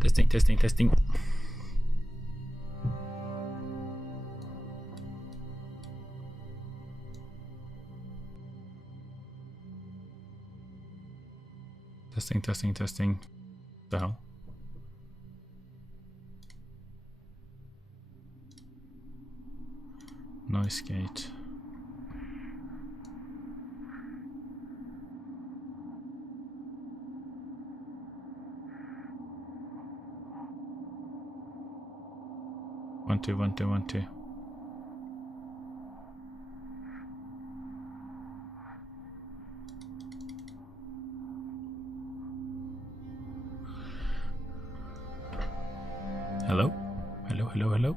Testing, testing, testing. Testing, testing, testing. The hell? Noise gate. One, two, one, two, one, two. Hello? Hello, hello, hello?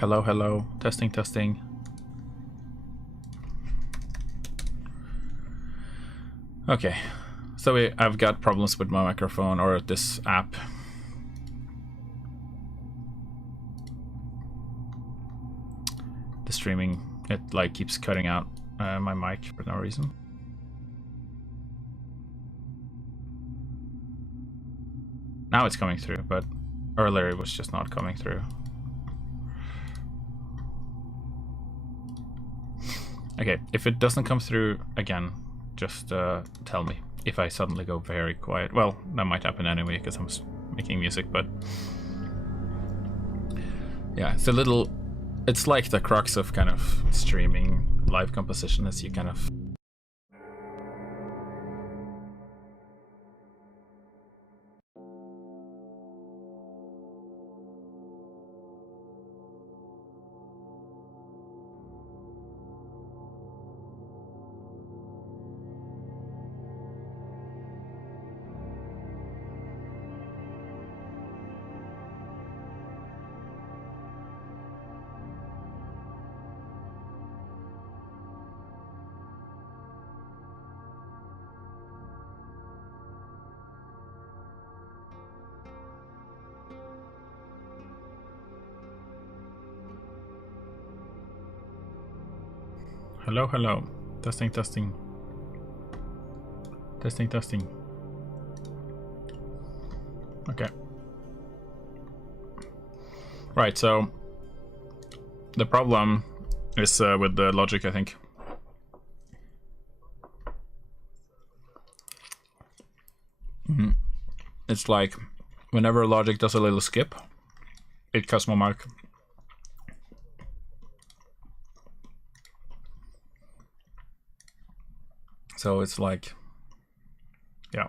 Hello, hello. Testing, testing. Okay. So I've got problems with my microphone or this app. the streaming, it like keeps cutting out my mic for no reason. Now it's coming through, but earlier it was just not coming through. Okay, if it doesn't come through again, just tell me. If I suddenly go very quiet, well, that might happen anyway because I'm making music, but yeah, it's like the crux of kind of streaming live composition is you kind of hello, hello. Testing, testing. Testing, testing. Okay. Right, so the problem is with the logic, I think. It's like whenever logic does a little skip, it cuts my mic. So it's like, yeah,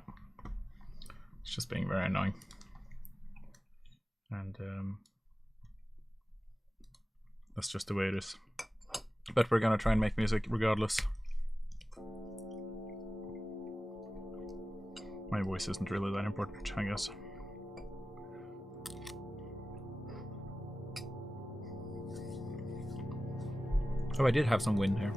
it's just being very annoying. And that's just the way it is. But we're gonna try and make music regardless. My voice isn't really that important, I guess. Oh, I did have some wind here.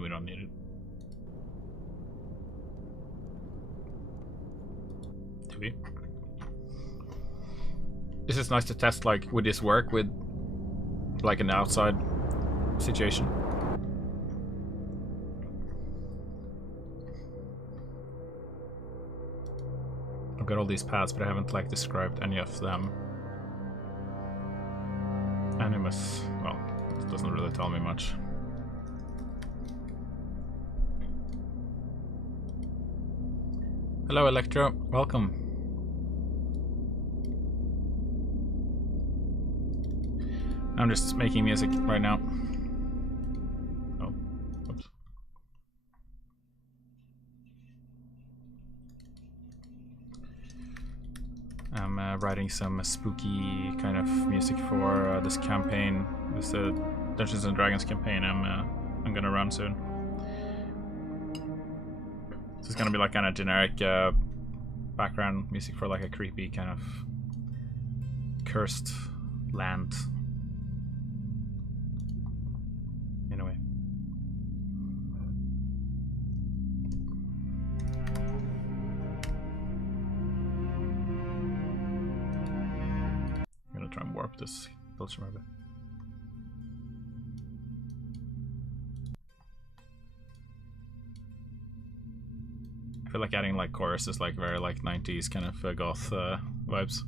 We don't need it. Do we? This is nice to test, like, would this work with like an outside situation? I've got all these paths, but I haven't like described any of them. Animus, well, it doesn't really tell me much. Hello, Electro. Welcome. I'm just making music right now. Oh, oops. I'm writing some spooky kind of music for this campaign, this Dungeons and Dragons campaign I'm gonna run soon. So it's gonna be like kind of generic background music for like a creepy kind of cursed land. In a way. I'm gonna try and warp this filter a bit. I feel like adding like choruses, like very like 90s kind of goth vibes.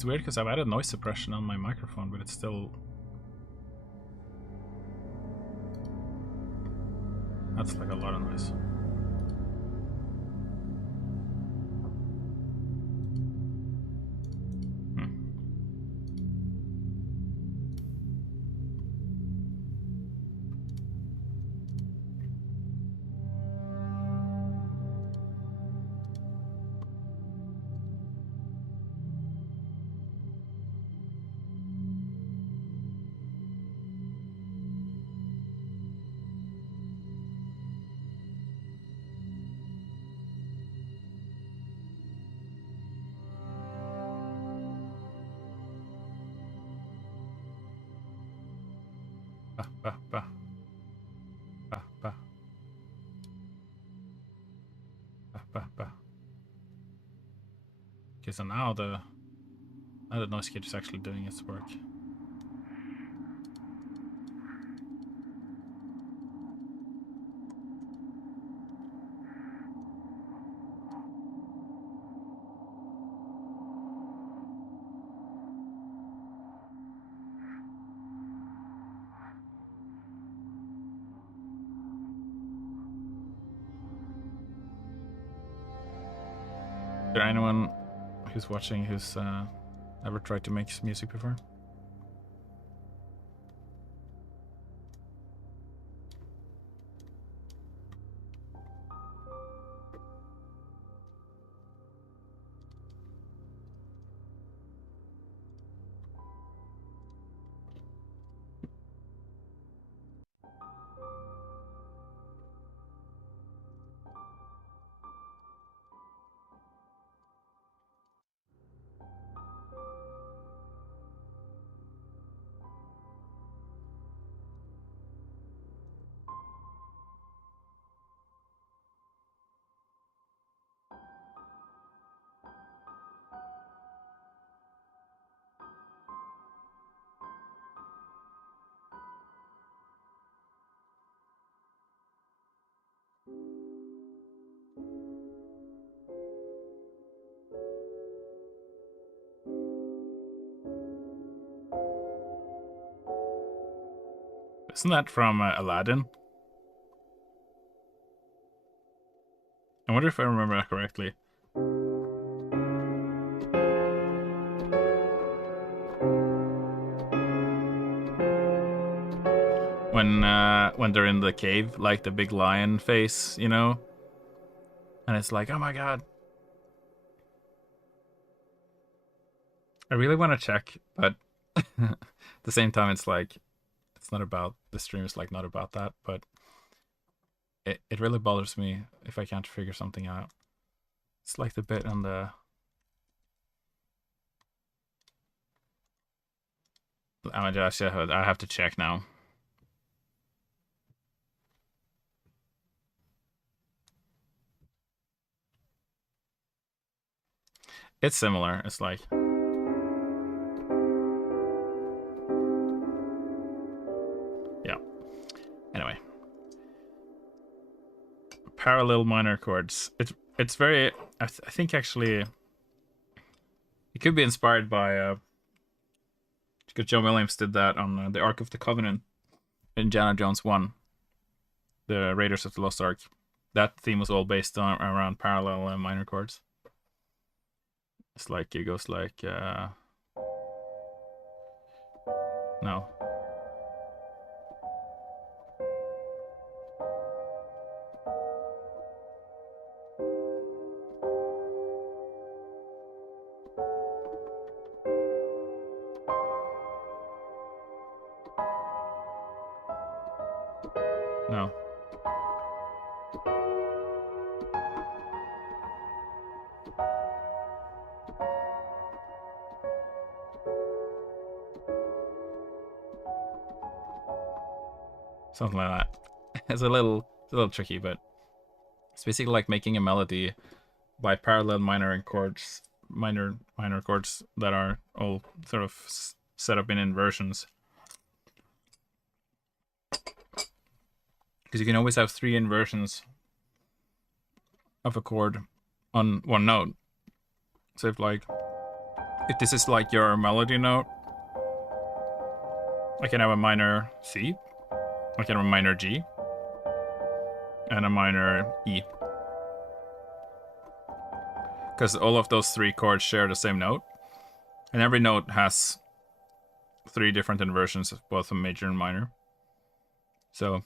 It's weird because I've added noise suppression on my microphone, but it's still... That's like a lot of noise. Okay, so now the noise gauge is actually doing its work. Is there anyone who's watching who's ever tried to make music before? Isn't that from Aladdin? I wonder if I remember that correctly. When they're in the cave, like the big lion face, you know? And it's like, oh my god. I really want to check, but at the same time it's like, it's not about, the stream is like not about that, but it really bothers me if I can't figure something out. It's like the bit on the... I have to check now. It's similar. It's like... Yeah. Anyway. Parallel minor chords. It's very... I think actually... It could be inspired by... because John Williams did that on the Ark of the Covenant. Indiana Jones 1. The Raiders of the Lost Ark. That theme was all based on around parallel minor chords. It's like, it goes like... No. No. Something like that. It's a little tricky, but it's basically like making a melody by parallel minor chords that are all sort of set up in inversions. Because you can always have 3 inversions of a chord on one note. So if this is like your melody note, I can have a minor C, I can have a minor G, and a minor E. Because all of those three chords share the same note. And every note has 3 different inversions of both a major and minor. So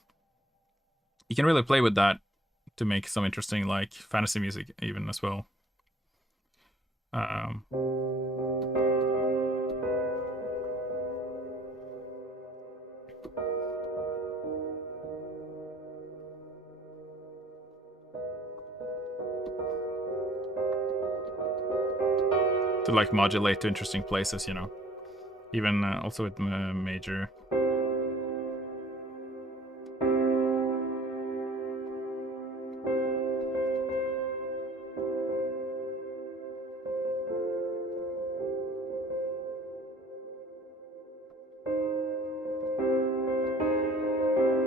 you can really play with that to make some interesting like fantasy music even as well. To like modulate to interesting places, you know. Even also with major.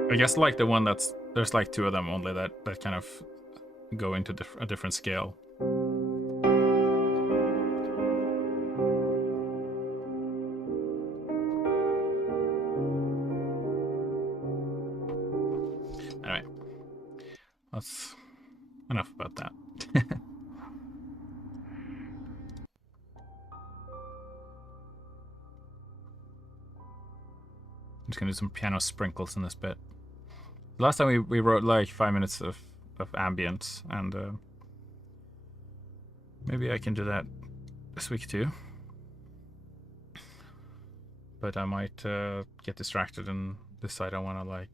I guess like the one that's, there's like 2 of them only that kind of go into a different scale. Anyway, that's enough about that. I'm just gonna do some piano sprinkles in this bit. Last time we wrote like 5 minutes of ambience, and maybe I can do that this week too. But I might get distracted and decide I want to like...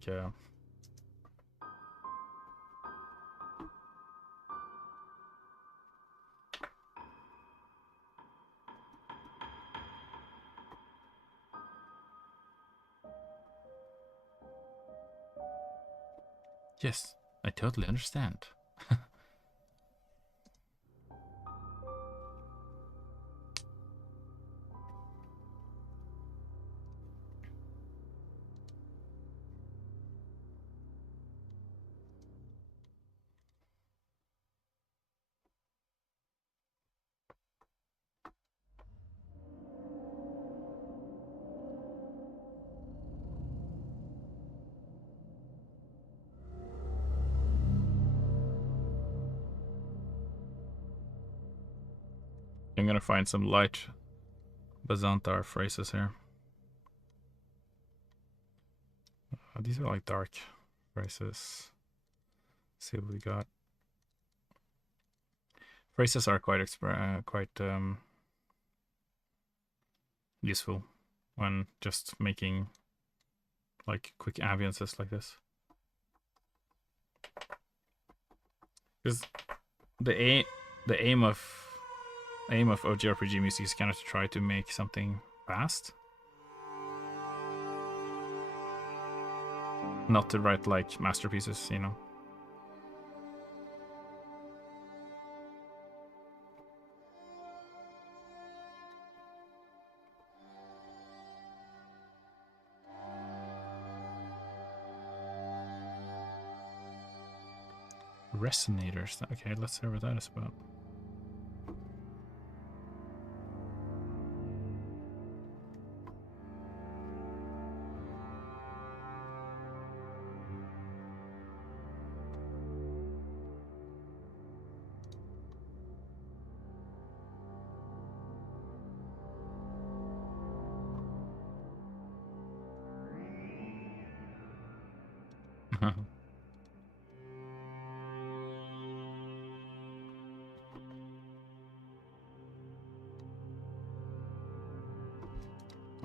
Yes, I totally understand. I'm gonna find some light Bazantar phrases here. These are like dark phrases. Let's see what we got. Phrases are quite useful when just making like quick ambiances like this. Because the aim of OGRPG music is kind of to try to make something fast, not to write like masterpieces, you know. Resonators. Okay, let's see what that is about.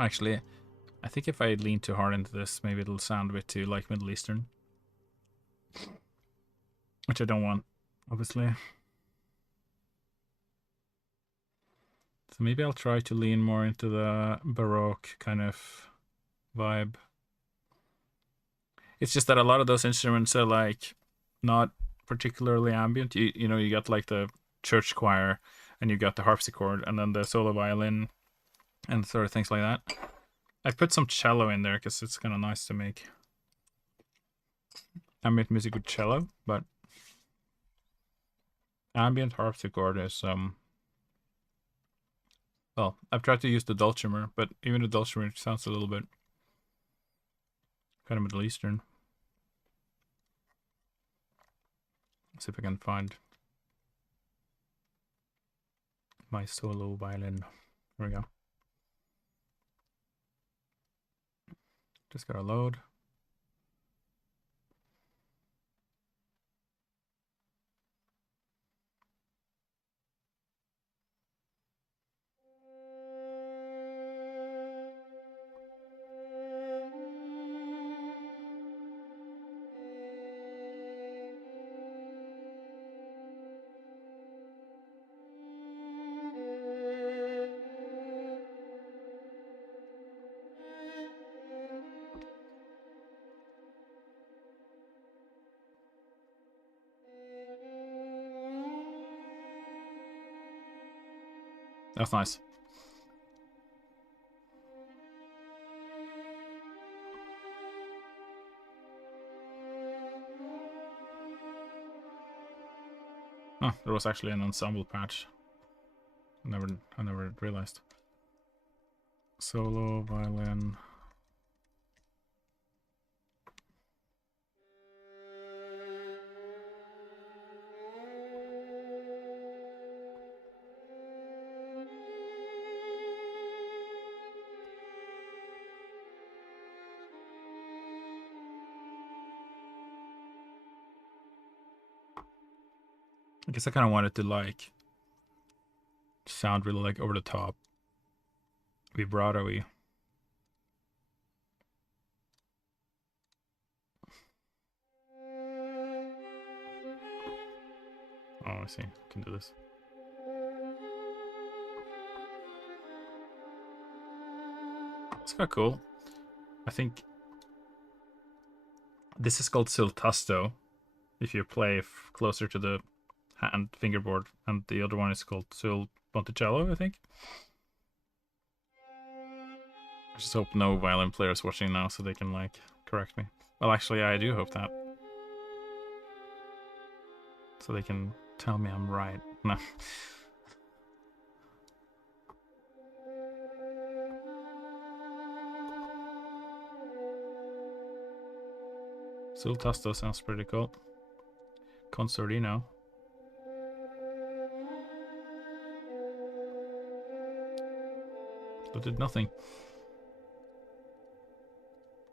Actually, I think if I lean too hard into this, maybe it'll sound a bit too like Middle Eastern. Which I don't want, obviously. So maybe I'll try to lean more into the Baroque kind of vibe. It's just that a lot of those instruments are like not particularly ambient. You know, you got like the church choir, and you got the harpsichord, and then the solo violin, and sort of things like that. I put some cello in there because it's kind of nice to make ambient music with cello, but ambient harpsichord is Well, I've tried to use the dulcimer, but even the dulcimer sounds a little bit kind of Middle Eastern. Let's see if I can find my solo violin. There we go. Just gotta load. That's nice. Oh, there was actually an ensemble patch. I never realized. Solo violin. I guess I kind of wanted to like sound really like over the top, vibrato-y. Oh, I see. I can do this. It's kind of cool. I think this is called Sultasto. If you play closer to the hand fingerboard, and the other one is called Sul Ponticello, I think. I just hope no violin players watching now so they can like correct me. Well, actually, I do hope that. So they can tell me I'm right. No. Sultasto sounds pretty cool. Concertino. That did nothing.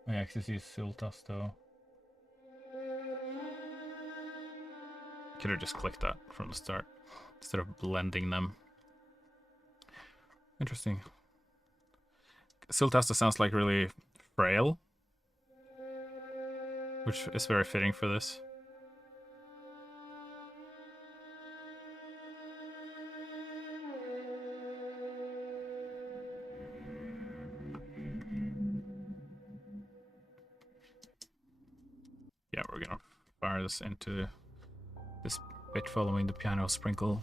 I actually see Sultasto. Could have just clicked that from the start instead of blending them. Interesting. Sultasto sounds like really frail, which is very fitting for this. Yeah, we're gonna fire this into this bit following the piano sprinkle.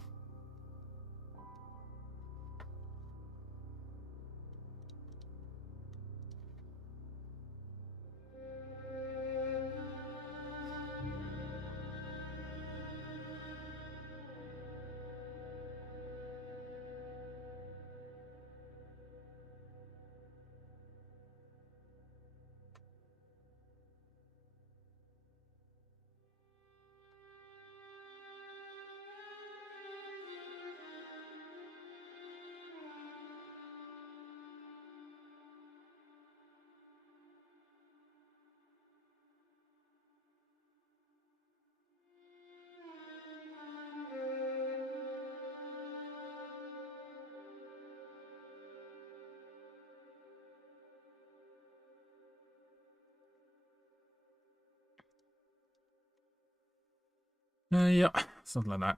Yeah, something like that.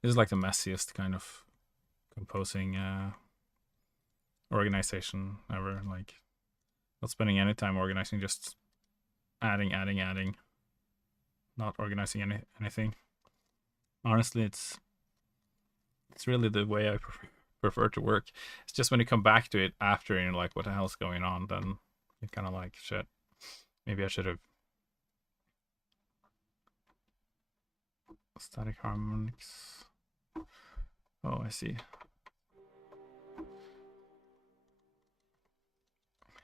This is like the messiest kind of composing organization ever. Like, not spending any time organizing, just adding, not organizing anything. Honestly, it's really the way I prefer to work. It's just when you come back to it after and you're like, what the hell's going on? Then you're kind of like, shit, maybe I should have. Static harmonics. Oh, I see.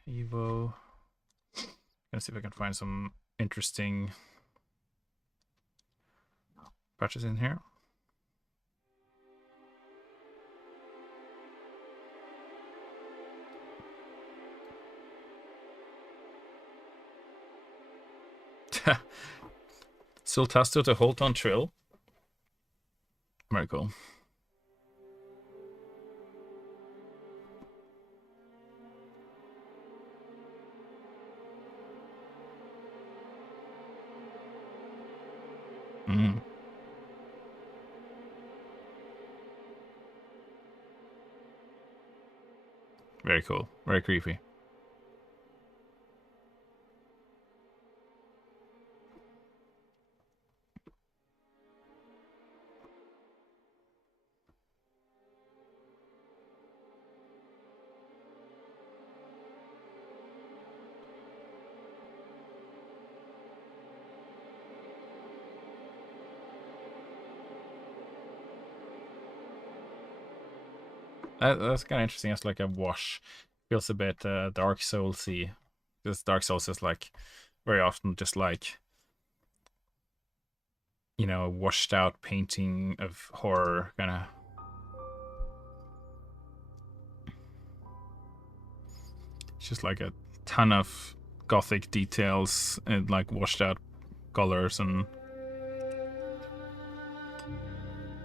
Evo. Gonna see if I can find some interesting patches in here. Sultasto to Holt on Trill. Very cool. Mm. Very cool. Very creepy. That's kind of interesting. It's like a wash. Feels a bit Dark Souls-y. Because Dark Souls is like very often just like, you know, a washed out painting of horror kind of. It's just like a ton of gothic details and like washed out colors, and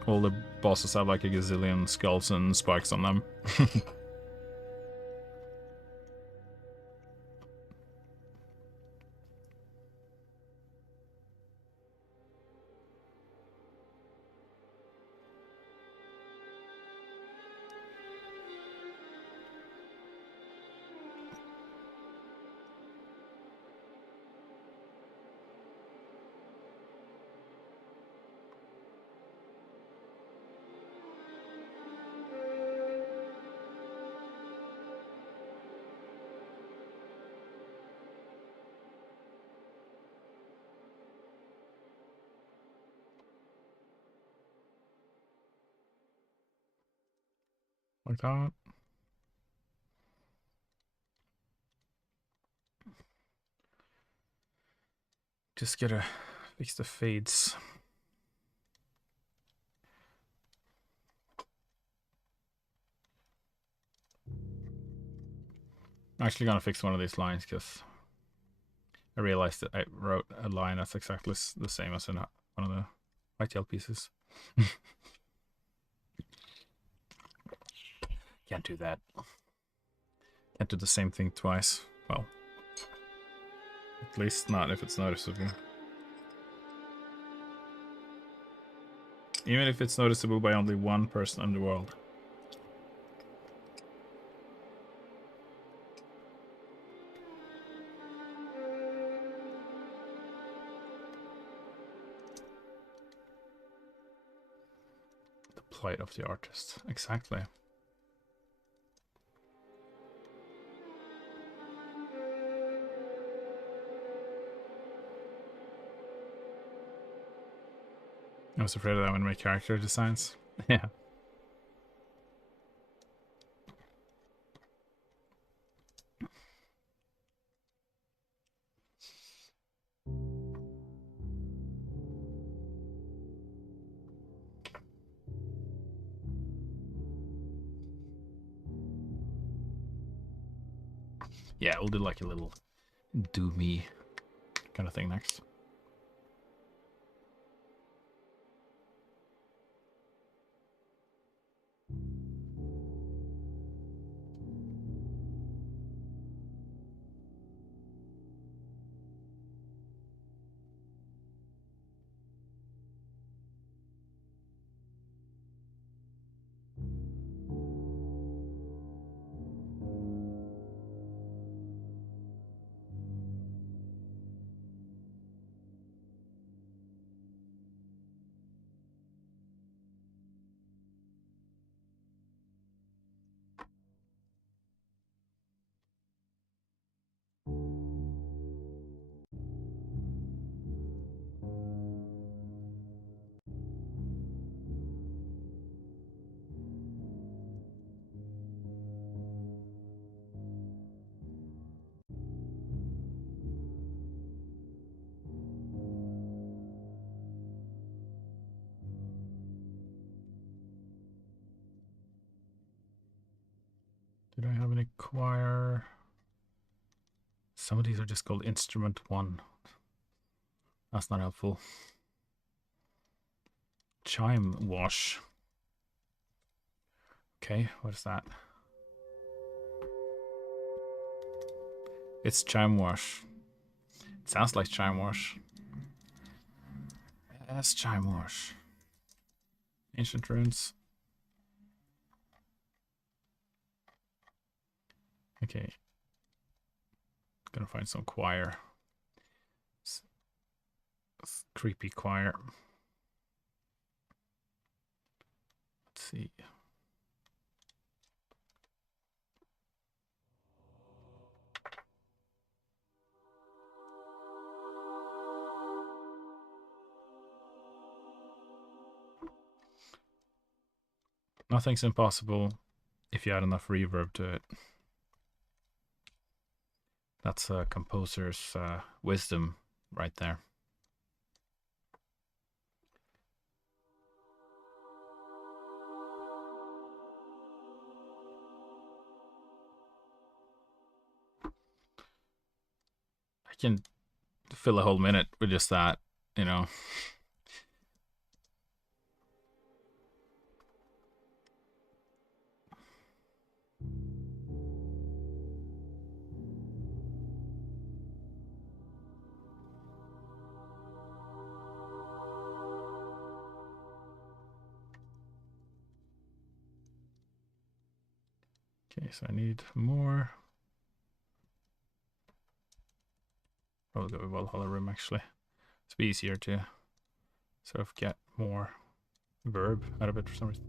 all the bosses have like a gazillion skulls and spikes on them. Like that. Just gotta fix the fades. I'm actually gonna fix one of these lines because I realized that I wrote a line that's exactly the same as in one of the ITL pieces. Can't do that. Can't do the same thing twice. Well, at least not if it's noticeable. Even if it's noticeable by only one person in the world. The plight of the artist. Exactly. I was afraid of that when my character designs. Yeah. Yeah, we'll do like a little do me kind of thing next. Did I have any choir? Some of these are just called instrument 1. That's not helpful. Chime wash. Okay, what is that? It's chime wash. It sounds like chime wash. Yes, chime wash. Ancient runes. Okay. Gonna find some choir. Creepy choir. Let's see. Nothing's impossible if you add enough reverb to it. That's a composer's wisdom right there. I can fill a whole minute with just that, you know. Okay, so I need more. I'll go with Valhalla Room actually. It's be easier to sort of get more verb out of it for some reason.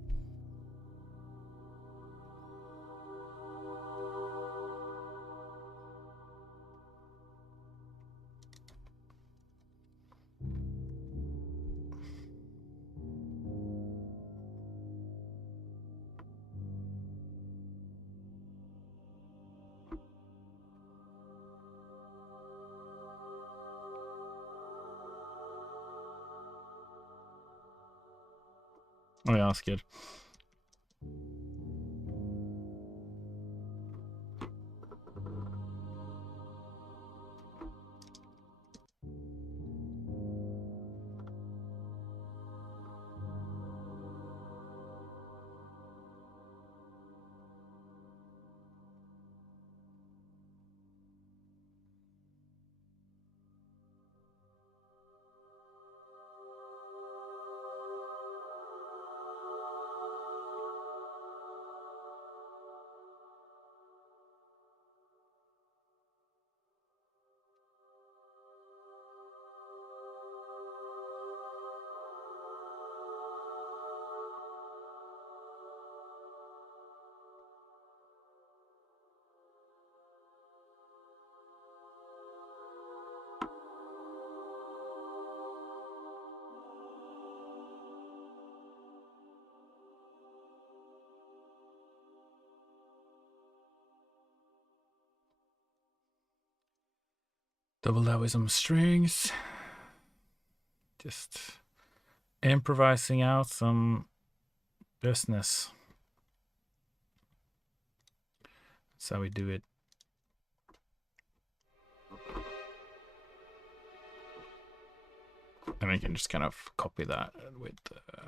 Oh yeah, that's good. Double that with some strings. Just improvising out some business. That's how we do it. And we can just kind of copy that with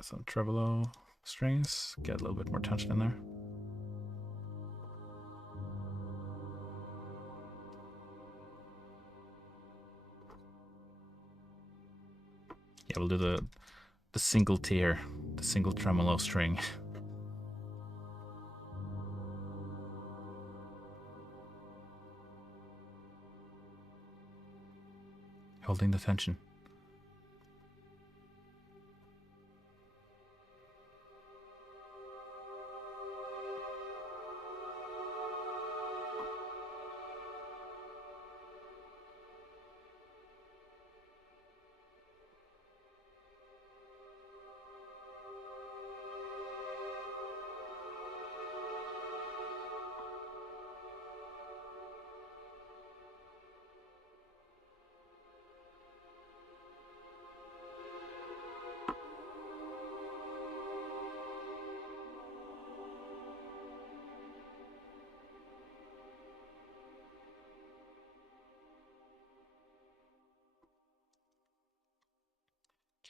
some tremolo strings, get a little bit more tension in there. Yeah, we'll do the single tier, the single tremolo string. Holding the tension.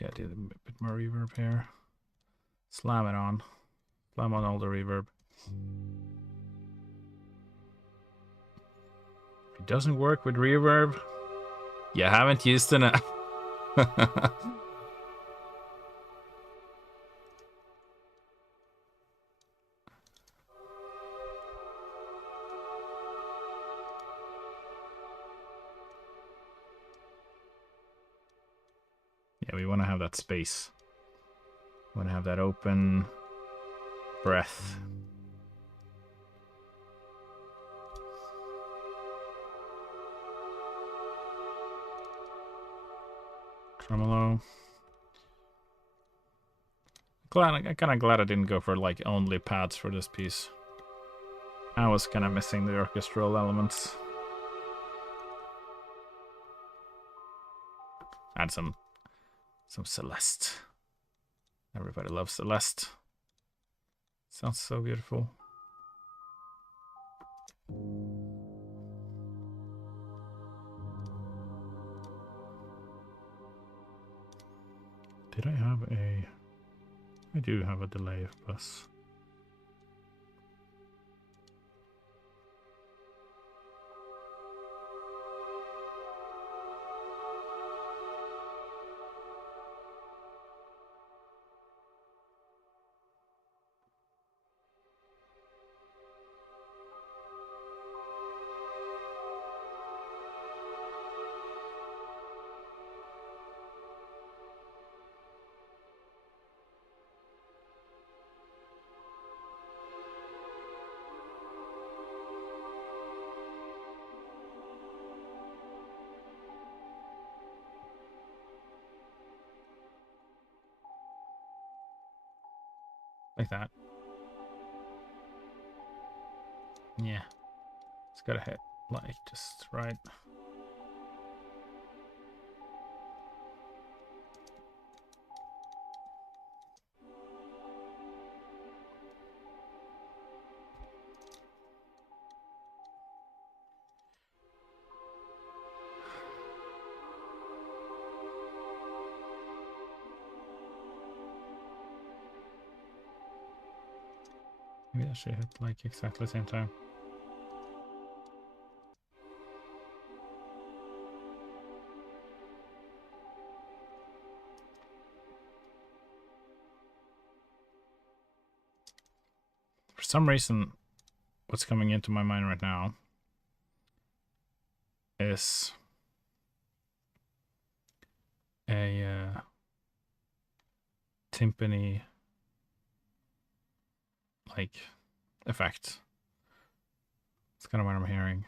Yeah, do a bit more reverb here. Slam it on. Slam on all the reverb. If it doesn't work with reverb, you haven't used enough. Yeah, we want to have that space. We want to have that open breath. Tremolo. I'm kind of glad I didn't go for like only pads for this piece. I was kind of missing the orchestral elements. Add some Celeste. Everybody loves Celeste. Sounds so beautiful. Did I have a... I do have a delay of bus. Like that. Yeah. It's gotta hit like just right. Maybe that should hit like exactly the same time. For some reason, what's coming into my mind right now is a timpani like effect. It's kind of what I'm hearing.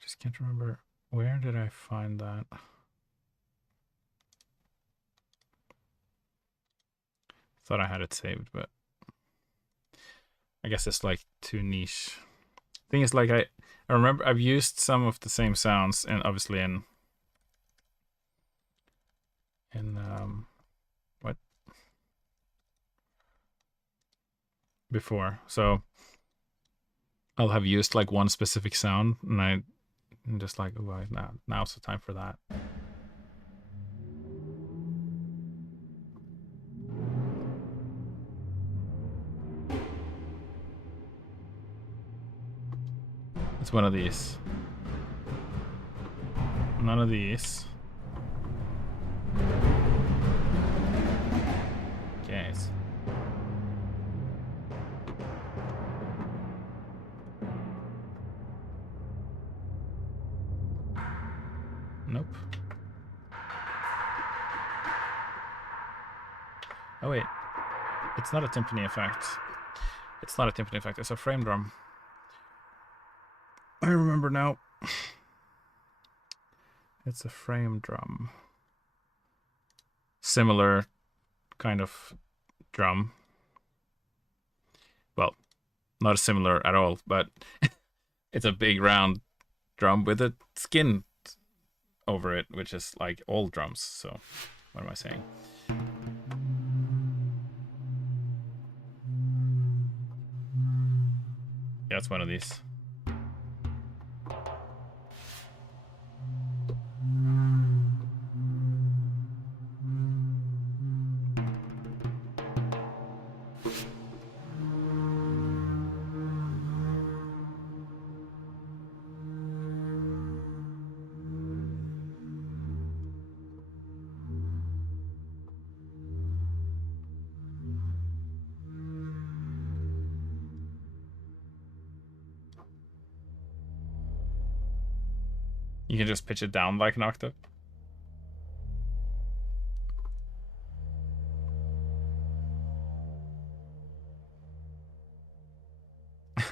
Just can't remember, where did I find that? Thought I had it saved, but I guess it's like too niche. Thing is, like I remember I've used some of the same sounds, and obviously in what before. So I'll have used like one specific sound, and I'm just like, oh, now's the time for that. It's one of these. None of these. Okay. Nope. Oh wait. It's not a timpani effect. It's not a timpani effect. It's a frame drum. I remember now. It's a frame drum. Similar kind of drum. Well, not similar at all, but it's a big round drum with a skin over it, which is like all drums. So, what am I saying? Yeah, it's one of these. You can just pitch it down like an octave.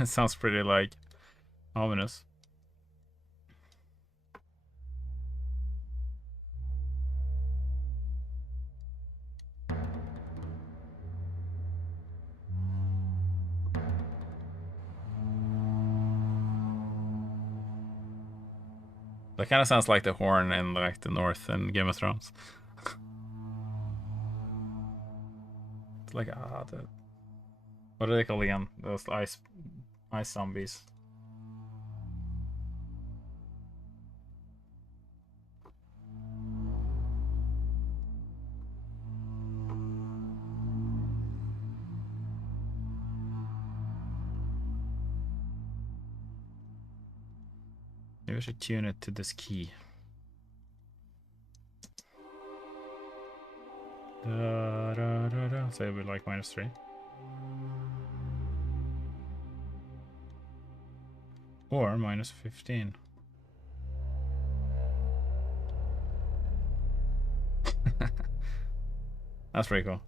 It sounds pretty like ominous. That kind of sounds like the horn in like the North in Game of Thrones. It's like what are they called again? Those ice zombies. Maybe I should tune it to this key. Da, da, da, da. So it would be like -3. Or -15. That's pretty cool.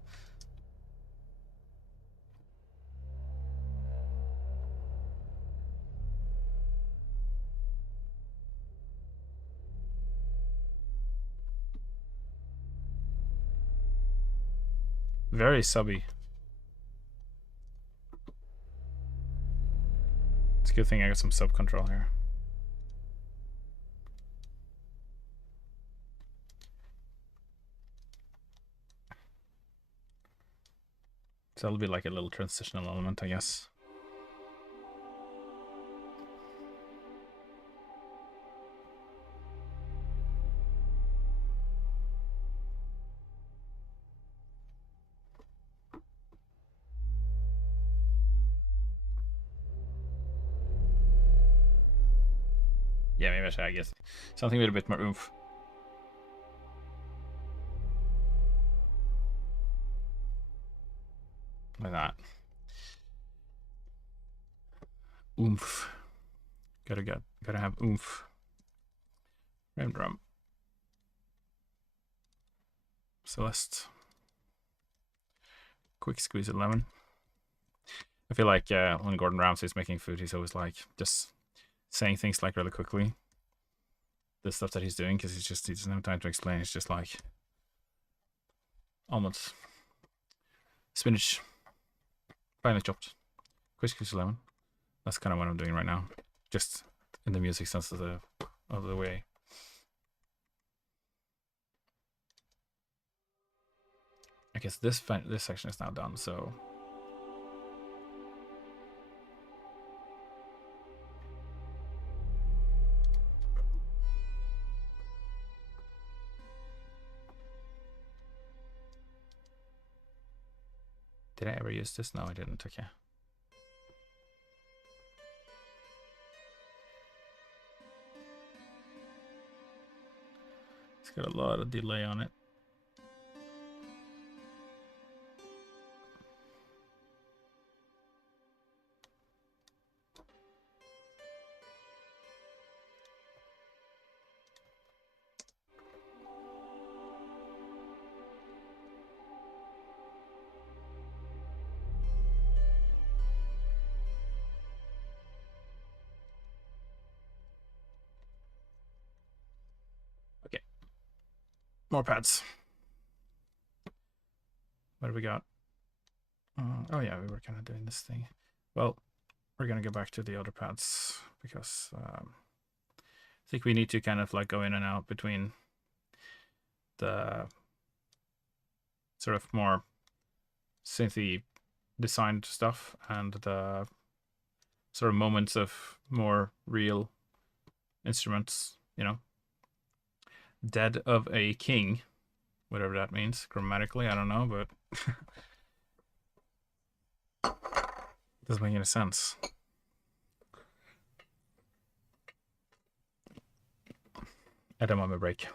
Very subby. It's a good thing I got some sub control here. So that'll be like a little transitional element, I guess. Yeah, maybe I should, I guess. Something with a bit more oomph. Like that. Oomph. Gotta have oomph. Ram drum. Celeste. Quick squeeze of lemon. I feel like when Gordon Ramsay's making food, he's always like just saying things like really quickly. The stuff that he's doing, because he doesn't have time to explain. It's just like almonds, spinach, finely chopped, quick squeeze of lemon. That's kind of what I'm doing right now, just in the music sense of the way. I guess this section is now done, so did I ever use this? No, I didn't. Okay. It's got a lot of delay on it. Okay. More pads. What do we got? Oh yeah, we were kind of doing this thing. Well, we're gonna go back to the other pads because I think we need to kind of like go in and out between the sort of more synthy designed stuff and the sort of moments of more real instruments, you know. Dead of a king, whatever that means grammatically, I don't know, but doesn't make any sense. Edamame break.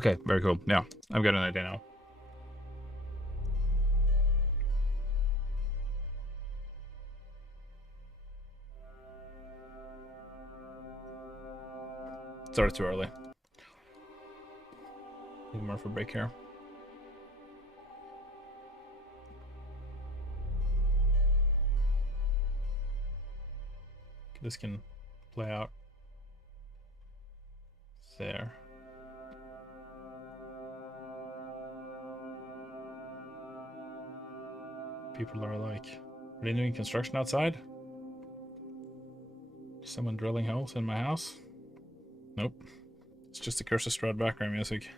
Okay, very cool. Yeah, I've got an idea now. Started too early. Need more for a break here. This can play out there. People are like, are they doing construction outside? Someone drilling holes in my house? Nope. It's just the Curse of Strahd background music.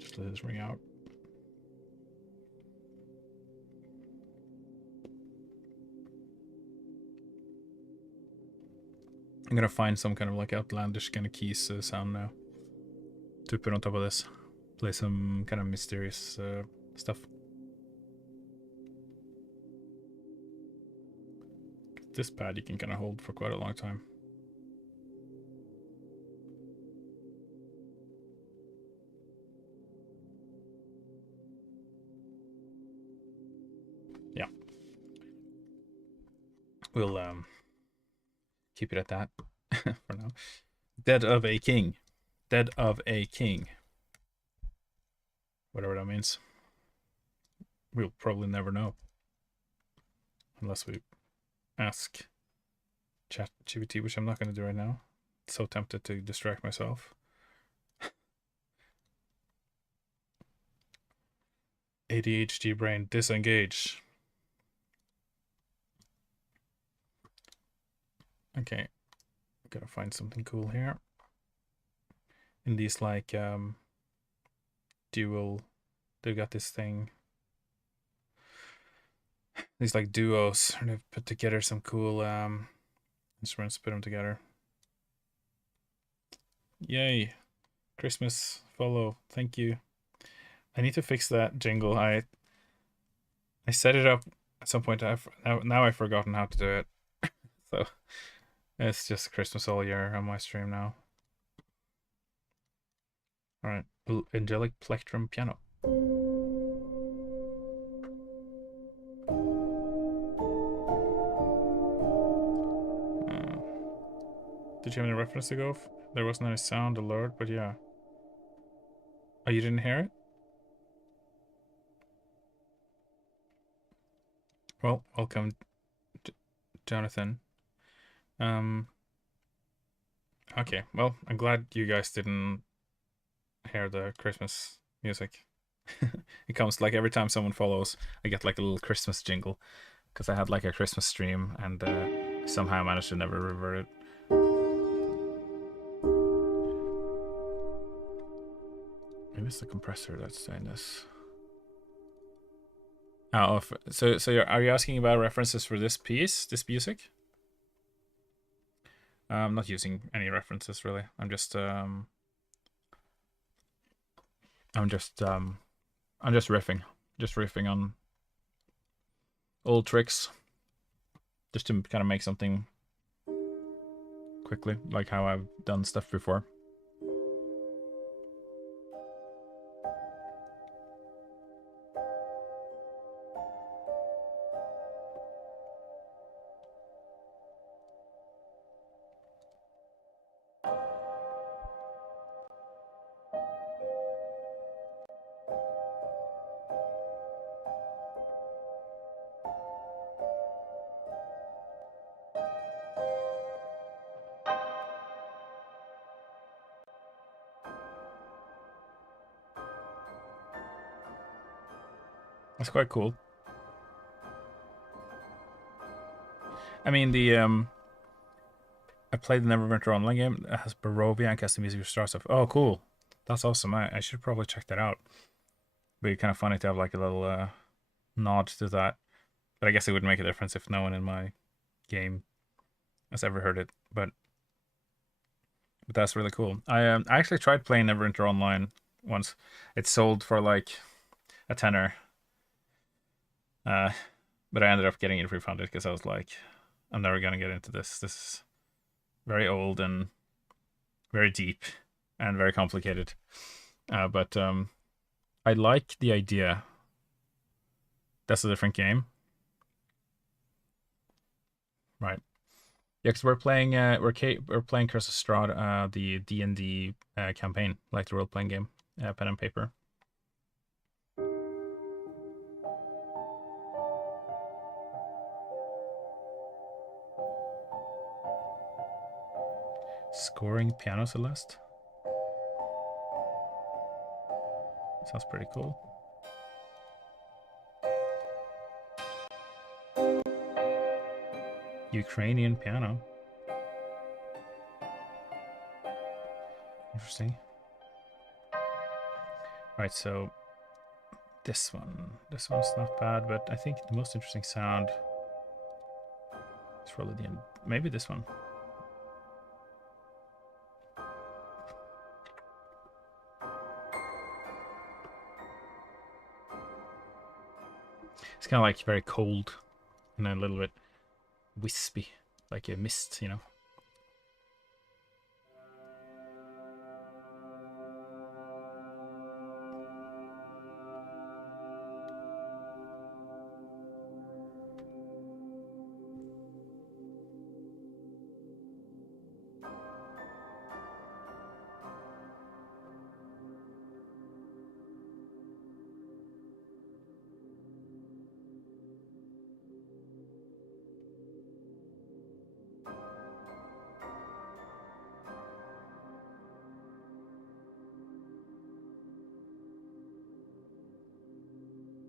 Just let this ring out. I'm gonna find some kind of like outlandish kind of keys sound now to put on top of this. Play some kind of mysterious stuff. This pad you can kind of hold for quite a long time. Yeah. We'll keep it at that for now. Dead of a King. Dead of a King. Whatever that means. We'll probably never know. Unless we ask ChatGPT, which I'm not going to do right now. So tempted to distract myself. ADHD brain, disengage. Okay, gotta find something cool here. In these like dual, they've got this thing. These like duos, and they've put together some cool instruments, put them together. Yay! Christmas follow, thank you. I need to fix that jingle. I set it up at some point. Now I've forgotten how to do it. So it's just Christmas all year on my stream now. Alright, angelic plectrum piano. Did you have any reference to go? There wasn't any sound alert, but yeah. Oh, you didn't hear it? Well, welcome, Jonathan. Okay, well, I'm glad you guys didn't hear the Christmas music. It comes like every time someone follows, I get like a little Christmas jingle because I had like a Christmas stream and somehow I managed to never revert it. Maybe it's the compressor that's doing this. Oh, so are you asking about references for this piece, this music? I'm not using any references really. I'm just riffing on old tricks, just to kind of make something quickly, like how I've done stuff before. That's quite cool. I mean, the I played the Neverwinter Online game that has Barovia and custom music for Star stuff. Oh, cool. That's awesome. I should probably check that out. It'd be kind of funny to have like a little nod to that. But I guess it would make a difference if no one in my game has ever heard it. But that's really cool. I actually tried playing Neverwinter Online once. It sold for like a tenner. But I ended up getting it refunded because I was like, I'm never gonna get into this. This is very old and very deep and very complicated. But I like the idea. That's a different game, right? Yeah, because we're playing we're playing Curse of Strahd, the D&D campaign, like the role playing game, pen and paper. Scoring piano Celeste. Sounds pretty cool. Ukrainian piano. Interesting. Right, so this one's not bad, but I think the most interesting sound is probably the end. Maybe this one. It's kind of like very cold and a little bit wispy, like a mist, you know.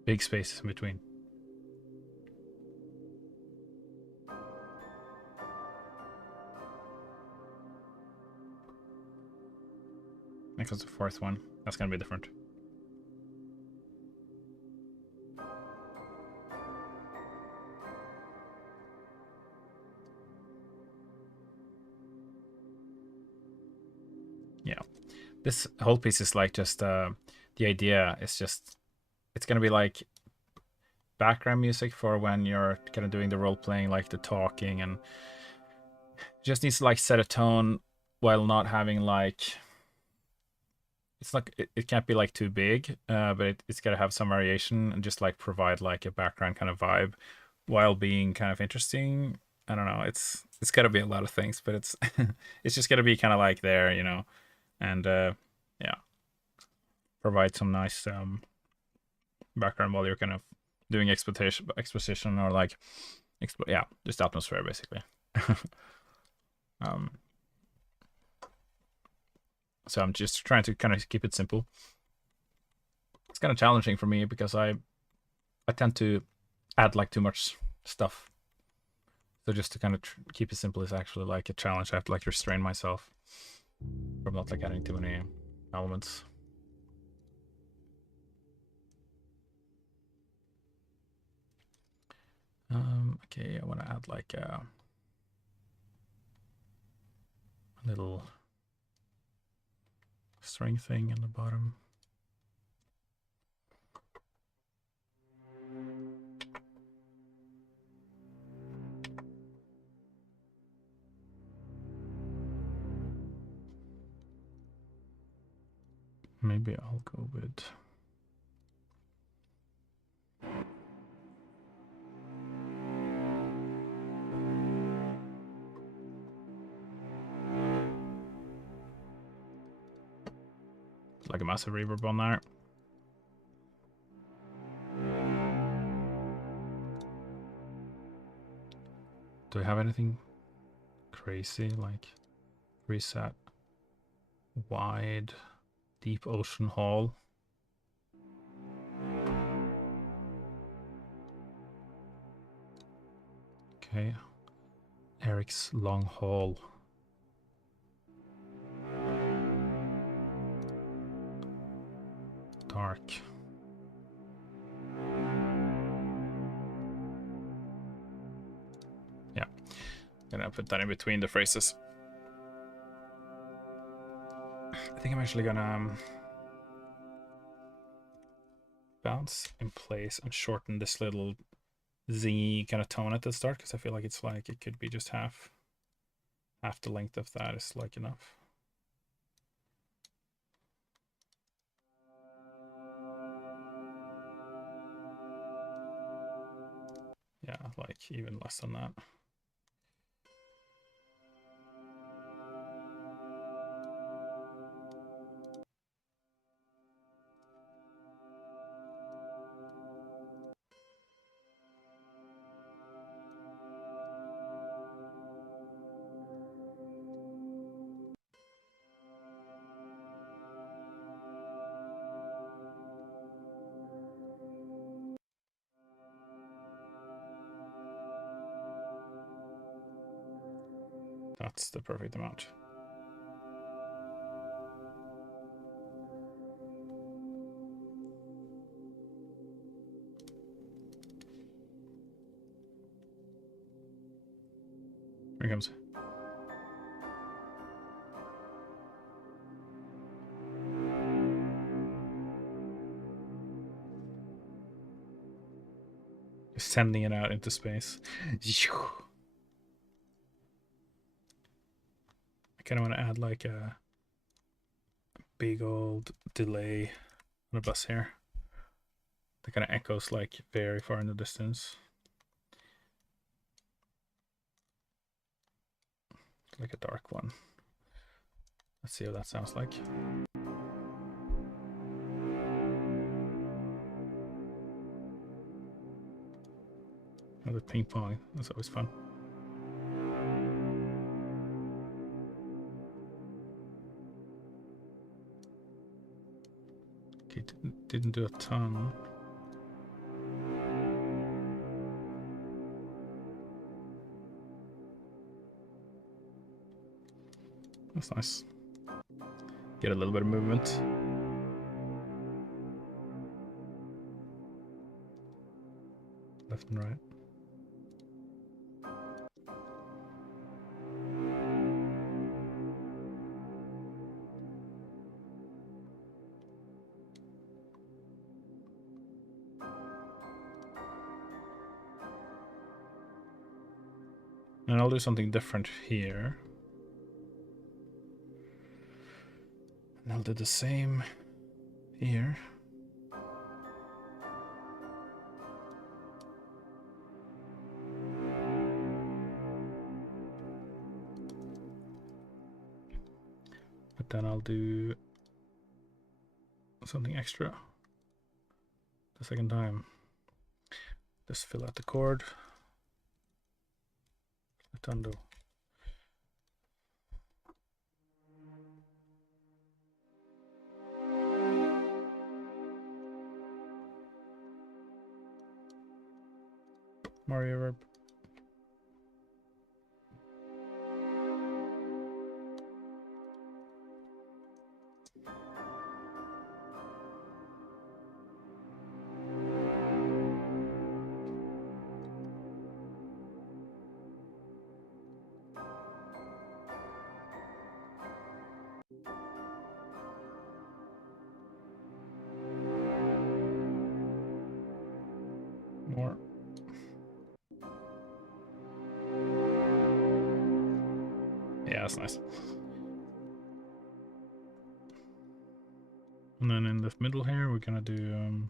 Big spaces in between. Next was the fourth one. That's gonna be different. Yeah, this whole piece is like just the idea is just it's gonna be like background music for when you're kind of doing the role playing, like the talking, and just needs to like set a tone while not having like it's not it can't be like too big, but it's got to have some variation and just like provide like a background kind of vibe while being kind of interesting. I don't know. It's got to be a lot of things, but it's it's just got to be kind of like there, you know, and yeah, provide some nice background while you're kind of doing exposition or like yeah, just atmosphere basically. um, so I'm just trying to kind of keep it simple. It's kind of challenging for me because I tend to add like too much stuff. So just to kind of keep it simple is actually like a challenge. I have to like restrain myself from not like adding too many elements. Okay, I want to add like a little string thing in the bottom. Maybe I'll go with like a massive reverb on there. Do I have anything crazy like reset wide deep ocean hall? Okay, Eric's long haul. Dark. Yeah, gonna put that in between the phrases. I think I'm actually gonna bounce in place and shorten this little zingy kind of tone at the start, because I feel like it's like it could be just half the length of that is like enough. Yeah, like even less than that. That's the perfect amount. Here it comes. Sending it out into space. I kind of want to add like a big old delay on the bus here. That kind of echoes like very far in the distance. Like a dark one. Let's see what that sounds like. Another ping pong. That's always fun. Okay, didn't do a ton. That's nice. Get a little bit of movement. Left and right. And I'll do something different here. And I'll do the same here. But then I'll do something extra the second time. Just fill out the chord. Undo. Mario verb. More. Yeah, that's nice. And then in the middle here, we're gonna do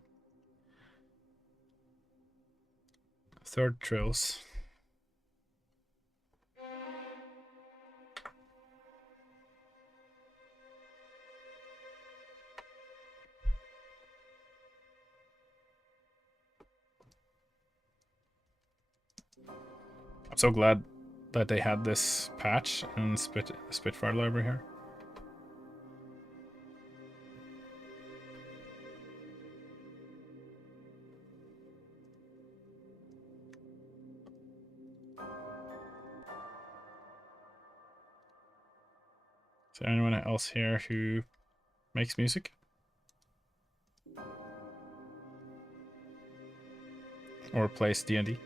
third trills. I'm so glad that they had this patch and Spitfire library here. Is there anyone else here who makes music? Or plays D&D?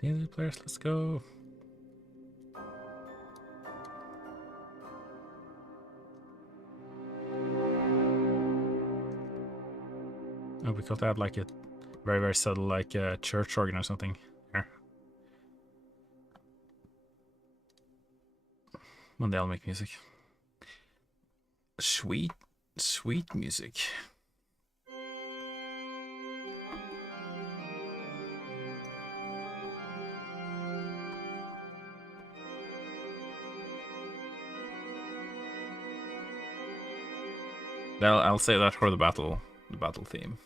Daily players, let's go. Oh, we could add like a very, very subtle, like a church organ or something here. When they all make music. Sweet, sweet music. I'll say that for the battle theme.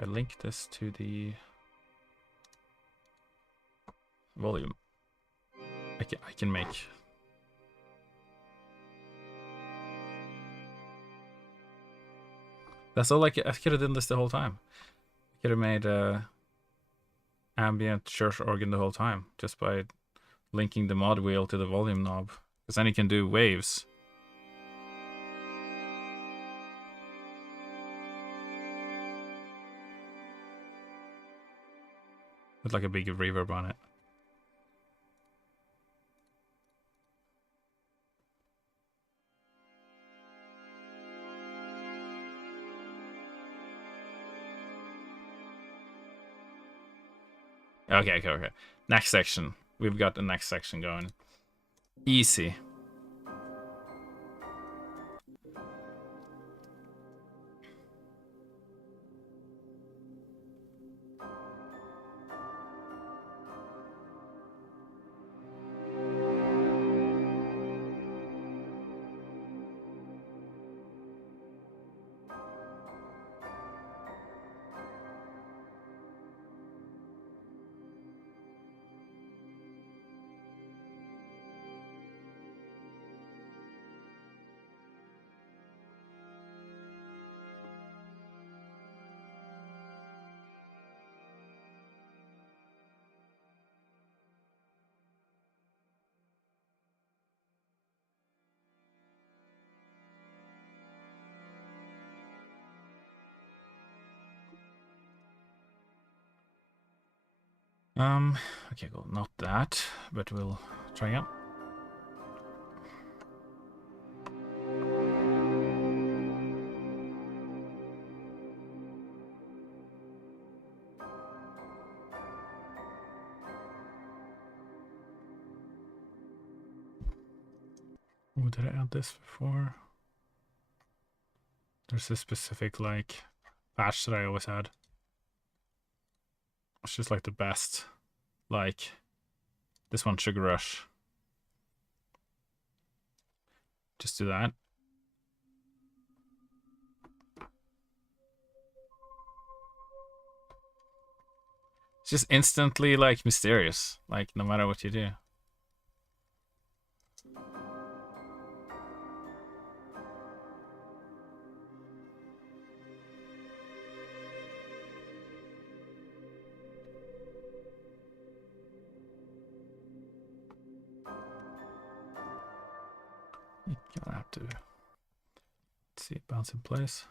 I link this to the volume. I can make. That's all. Like I could have done this the whole time. I could have made ambient church organ the whole time just by linking the mod wheel to the volume knob. Because then you can do waves. With like a big reverb on it. Okay. Next section. We've got the next section going. Easy. Okay, cool. Not that, but we'll try again. Oh, did I add this before? There's this specific, like, patch that I always had. It's just, like, the best. Like, this one, Sugar Rush. Just do that. It's just instantly, like, mysterious. Like, no matter what you do. You're gonna have to see it bounce in place.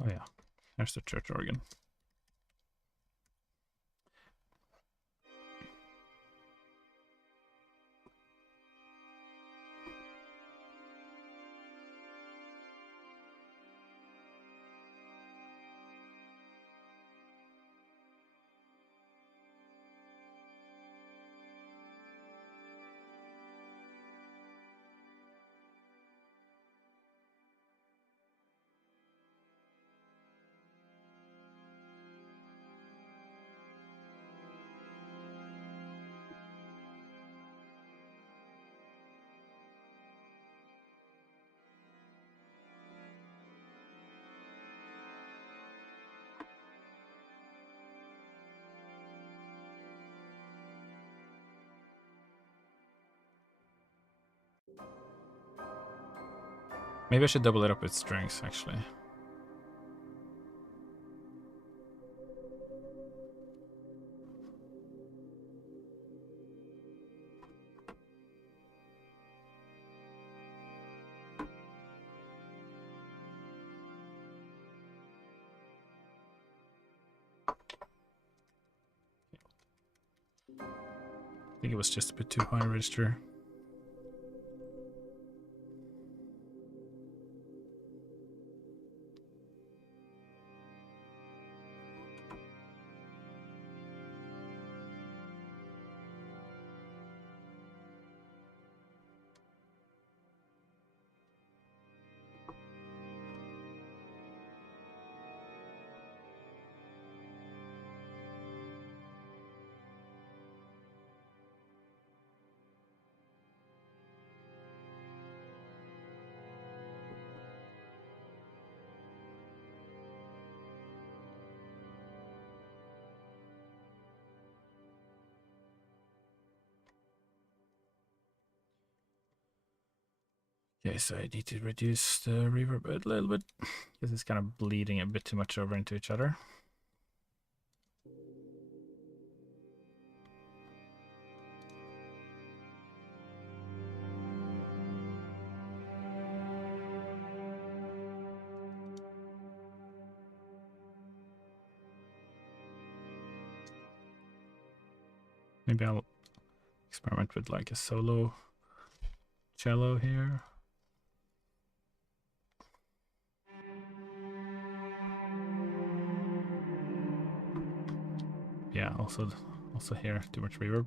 Oh yeah, there's the church organ. Maybe I should double it up with strings, actually. I think it was just a bit too high register. Okay, so I need to reduce the reverb a little bit because it's kind of bleeding a bit too much over into each other. Maybe I'll experiment with like a solo cello here. Yeah, also here, too much reverb.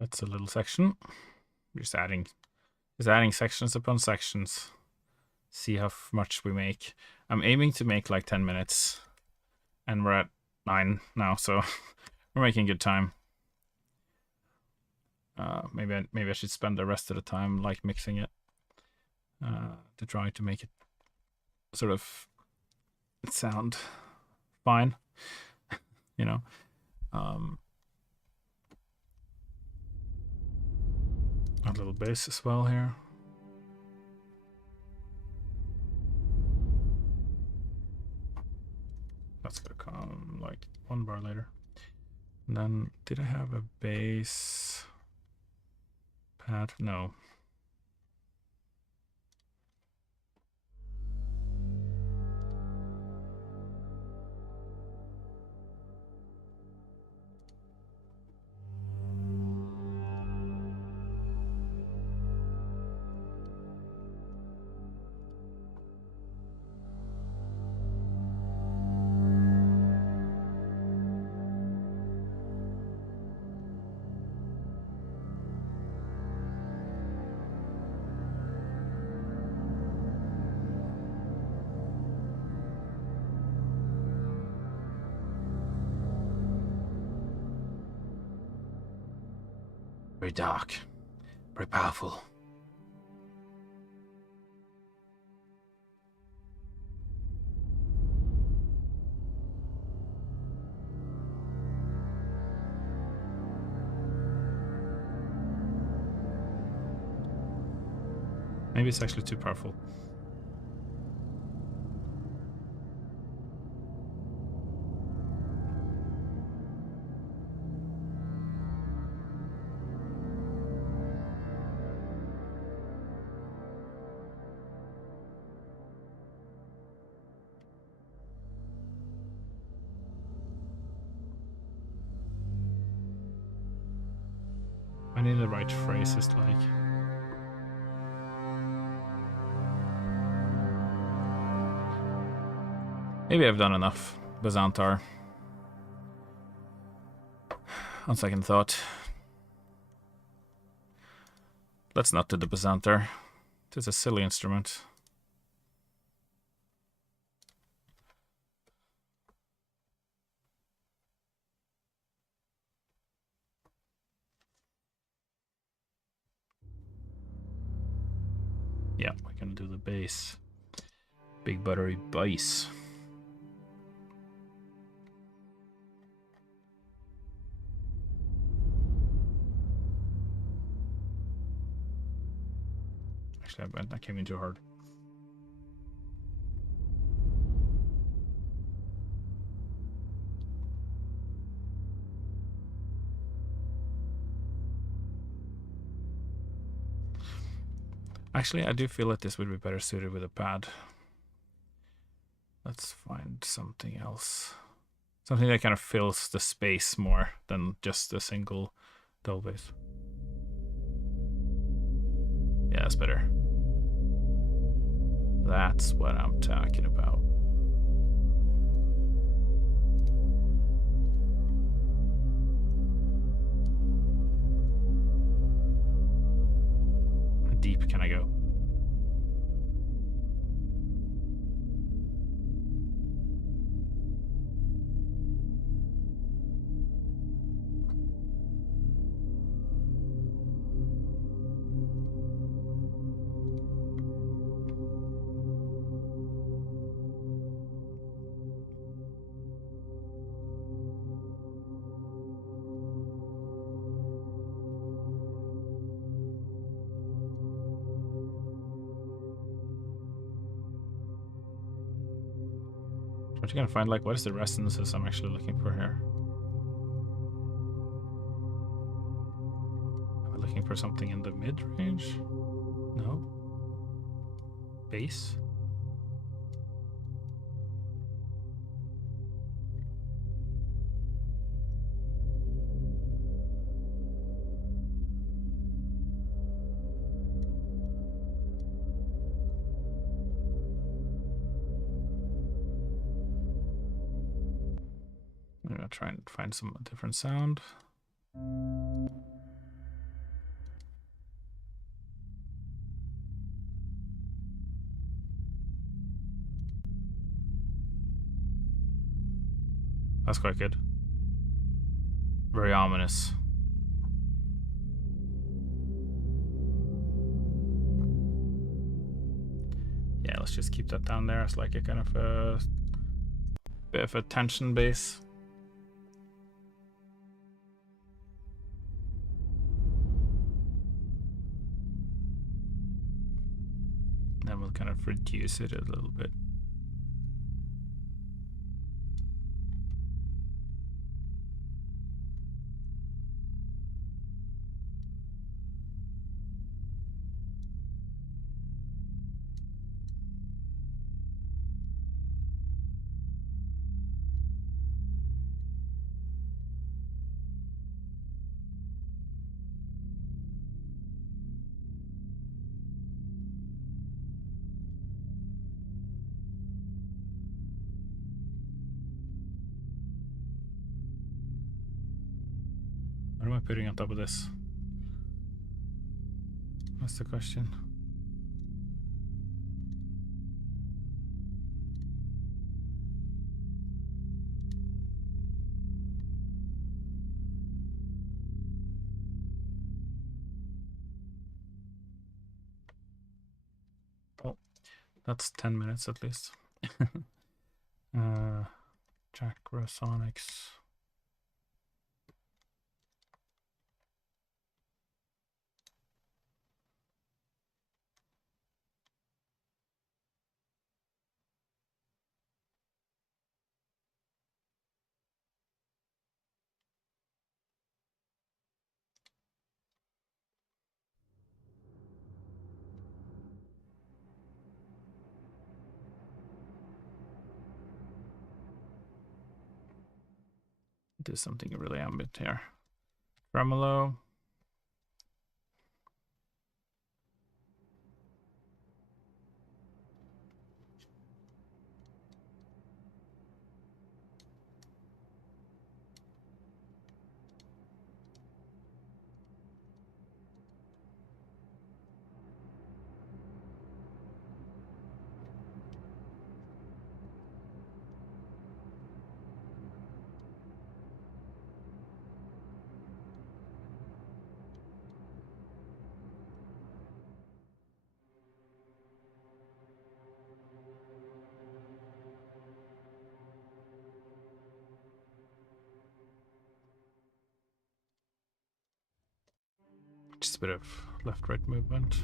That's a little section. Just adding sections upon sections. See how much we make. I'm aiming to make like 10 minutes, and we're at 9 now, so we're making good time. Maybe I should spend the rest of the time like mixing it to try to make it sort of sound fine, you know. A little bass as well here. That's gonna come like 1 bar later. And then, did I have a bass pad? No. Very dark, very powerful. Maybe it's actually too powerful. I need the right phrases, like. Maybe I've done enough Bazantar. On second thought. Let's not do the Bazantar. It is a silly instrument. Yeah, we're gonna do the bass. Big buttery bass. Actually, I came in too hard. Actually, I do feel that this would be better suited with a pad. Let's find something else. Something that kind of fills the space more than just a single double bass. Yeah, that's better. That's what I'm talking about. How deep can I go? What you gonna find? Like, what is the resonances I'm actually looking for here? Am I looking for something in the mid range? No. Bass? I'm gonna try and find some different sound. That's quite good. Very ominous. Yeah, let's just keep that down there as like a kind of a bit of a tension bass. Then we'll kind of reduce it a little bit. What am I putting on top of this? That's the question. Oh, that's 10 minutes at least. Jackrosonics. do something really ambient here. Tremolo. Just a bit of left-right movement.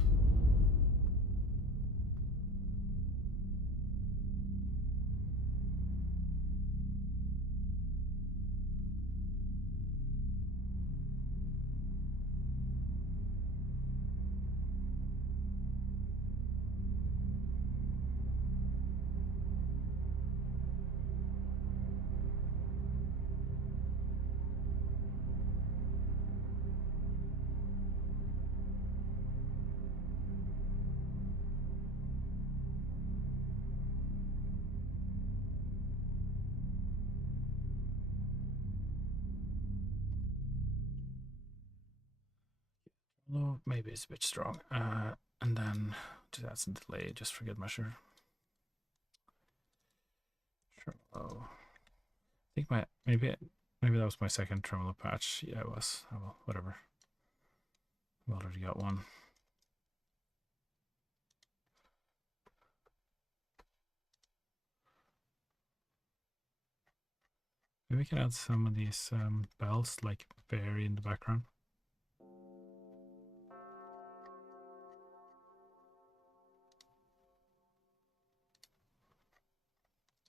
Well, maybe it's a bit strong. And then do that some delay, just for good measure. Tremolo. I think maybe that was my second tremolo patch. Yeah, it was. Oh, well, whatever. I've already got one. Maybe we can add some of these bells, like very in the background.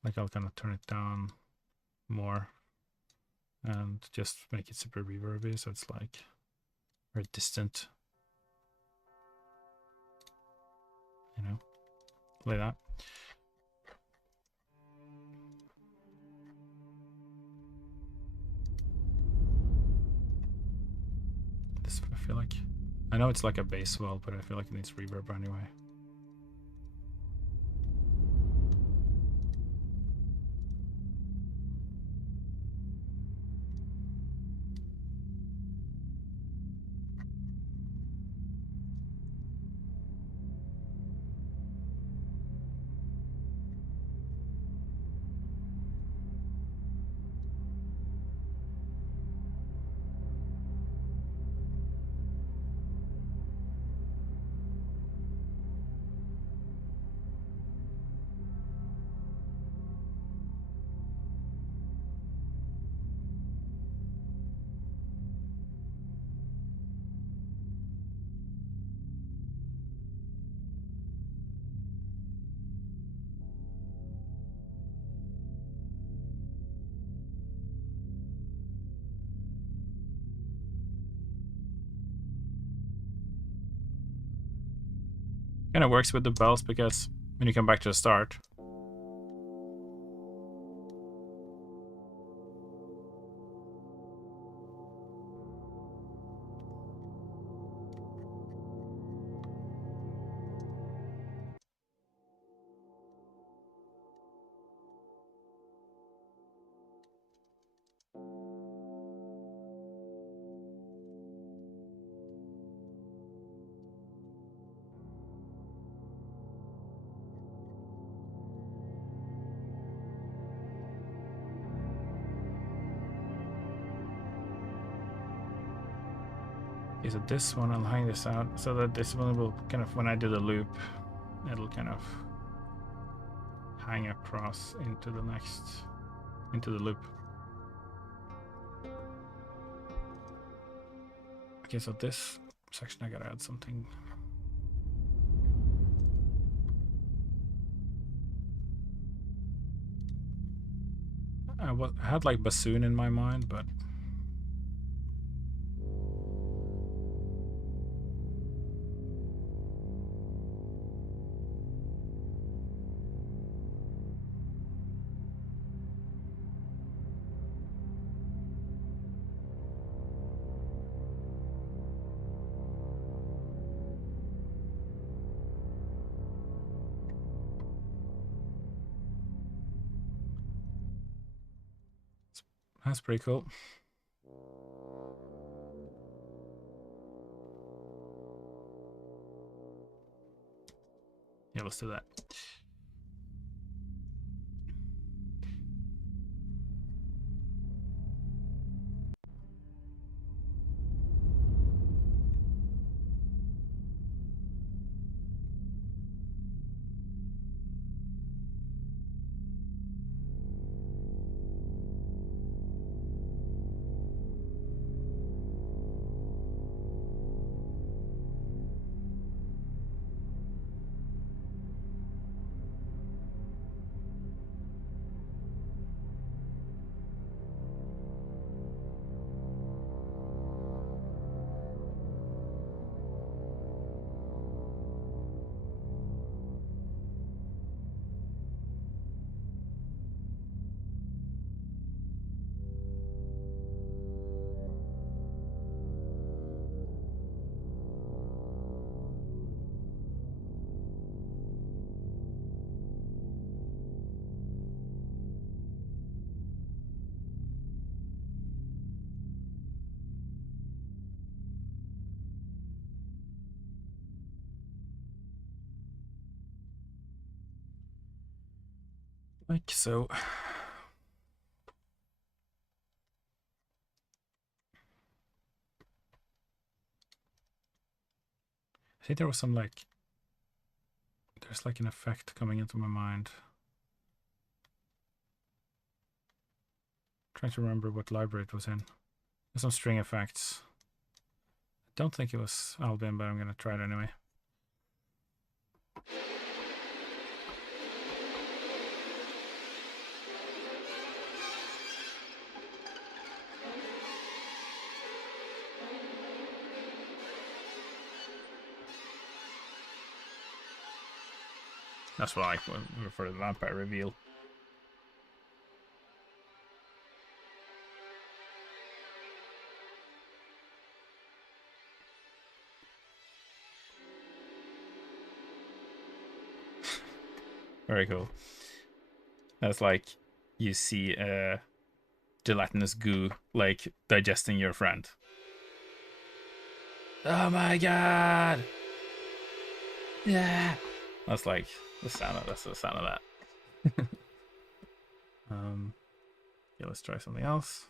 Like I'll kind of turn it down more and just make it super reverby, so it's like very distant. You know, like that. This, I feel like, I know it's like a bass well, but I feel like it needs reverb anyway. Kind of works with the bells because when you come back to the start, okay, so this one, I'll hang this out so that this one will kind of, when I do the loop, it'll kind of hang across into the next, into the loop. Okay, so this section I gotta add something. I had like bassoon in my mind, but That's pretty cool. Yeah, let's do that. Like so. I think there was some like, there's like an effect coming into my mind. Trying to remember what library it was in. There's some string effects. I don't think it was Albin, but I'm gonna try it anyway. That's what I for the vampire reveal. Very cool. That's like you see gelatinous goo like digesting your friend. Oh my god! Yeah. That's like the sound of that. Yeah, let's try something else.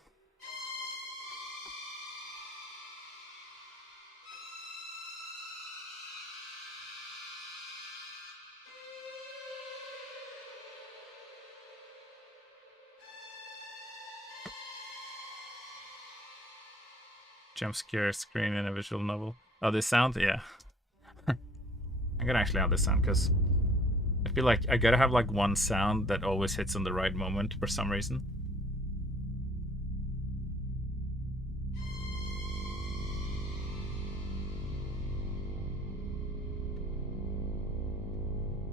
Jump scare screen in a visual novel. Oh, this sound? Yeah. I'm gonna actually have this sound because I feel like I gotta have like one sound that always hits on the right moment for some reason.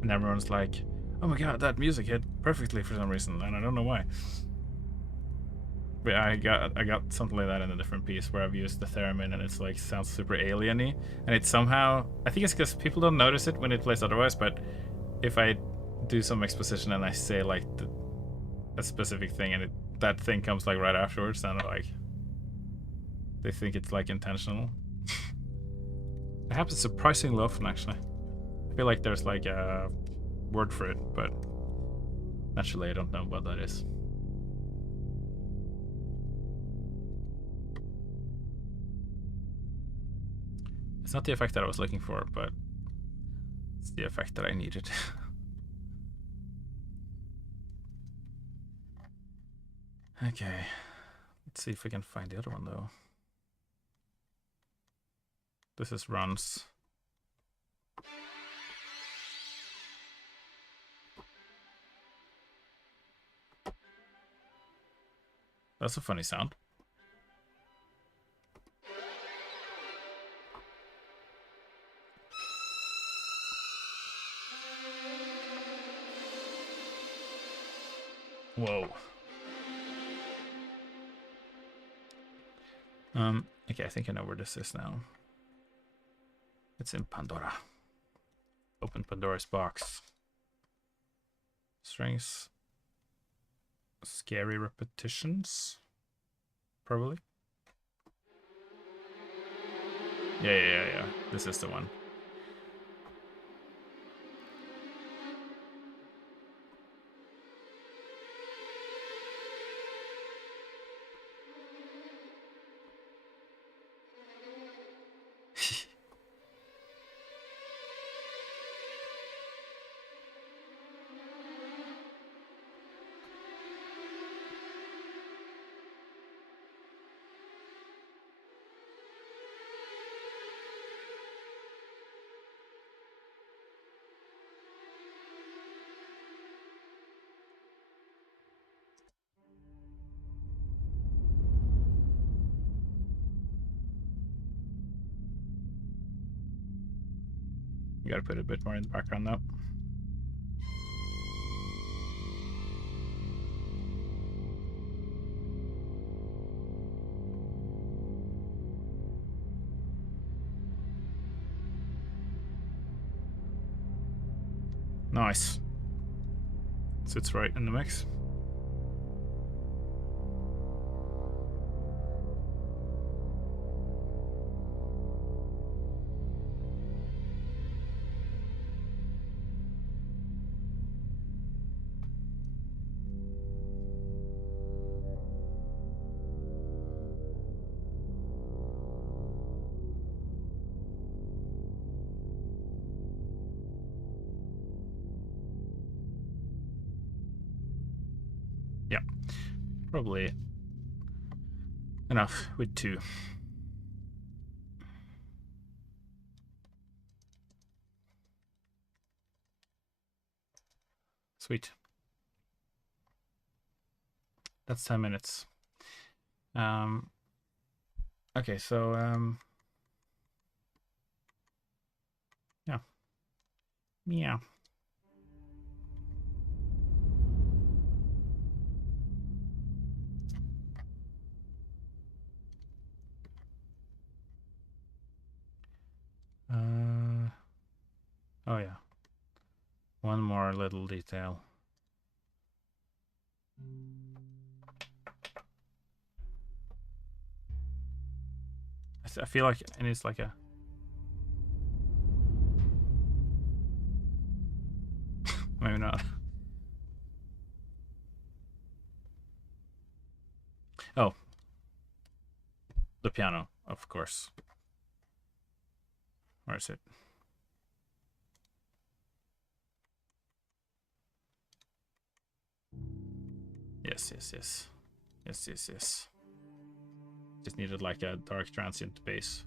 And everyone's like, oh my god, that music hit perfectly for some reason, and I don't know why. But I got something like that in a different piece where I've used the theremin and it's like sounds super alien-y. And it somehow, I think it's because people don't notice it when it plays otherwise, but if I do some exposition and I say like a specific thing and that thing comes like right afterwards, then like they think it's like intentional. It happens surprisingly often actually. I feel like there's like a word for it, but naturally I don't know what that is. It's not the effect that I was looking for, but it's the effect that I needed. Okay, let's see if we can find the other one though. This is runs. That's a funny sound. Whoa. Okay, I think I know where this is now. It's in Pandora. Open Pandora's box. Strings. Scary repetitions. probably. Yeah. This is the one. You gotta put a bit more in the background now. Nice. Sits right in the mix. Yeah, probably enough with 2. Sweet. That's 10 minutes. Okay, so yeah. Yeah. Oh yeah. One more little detail. I feel like it needs like a... Maybe not. Oh. The piano, of course. Where is it? Yes. Just needed like a dark transient bass.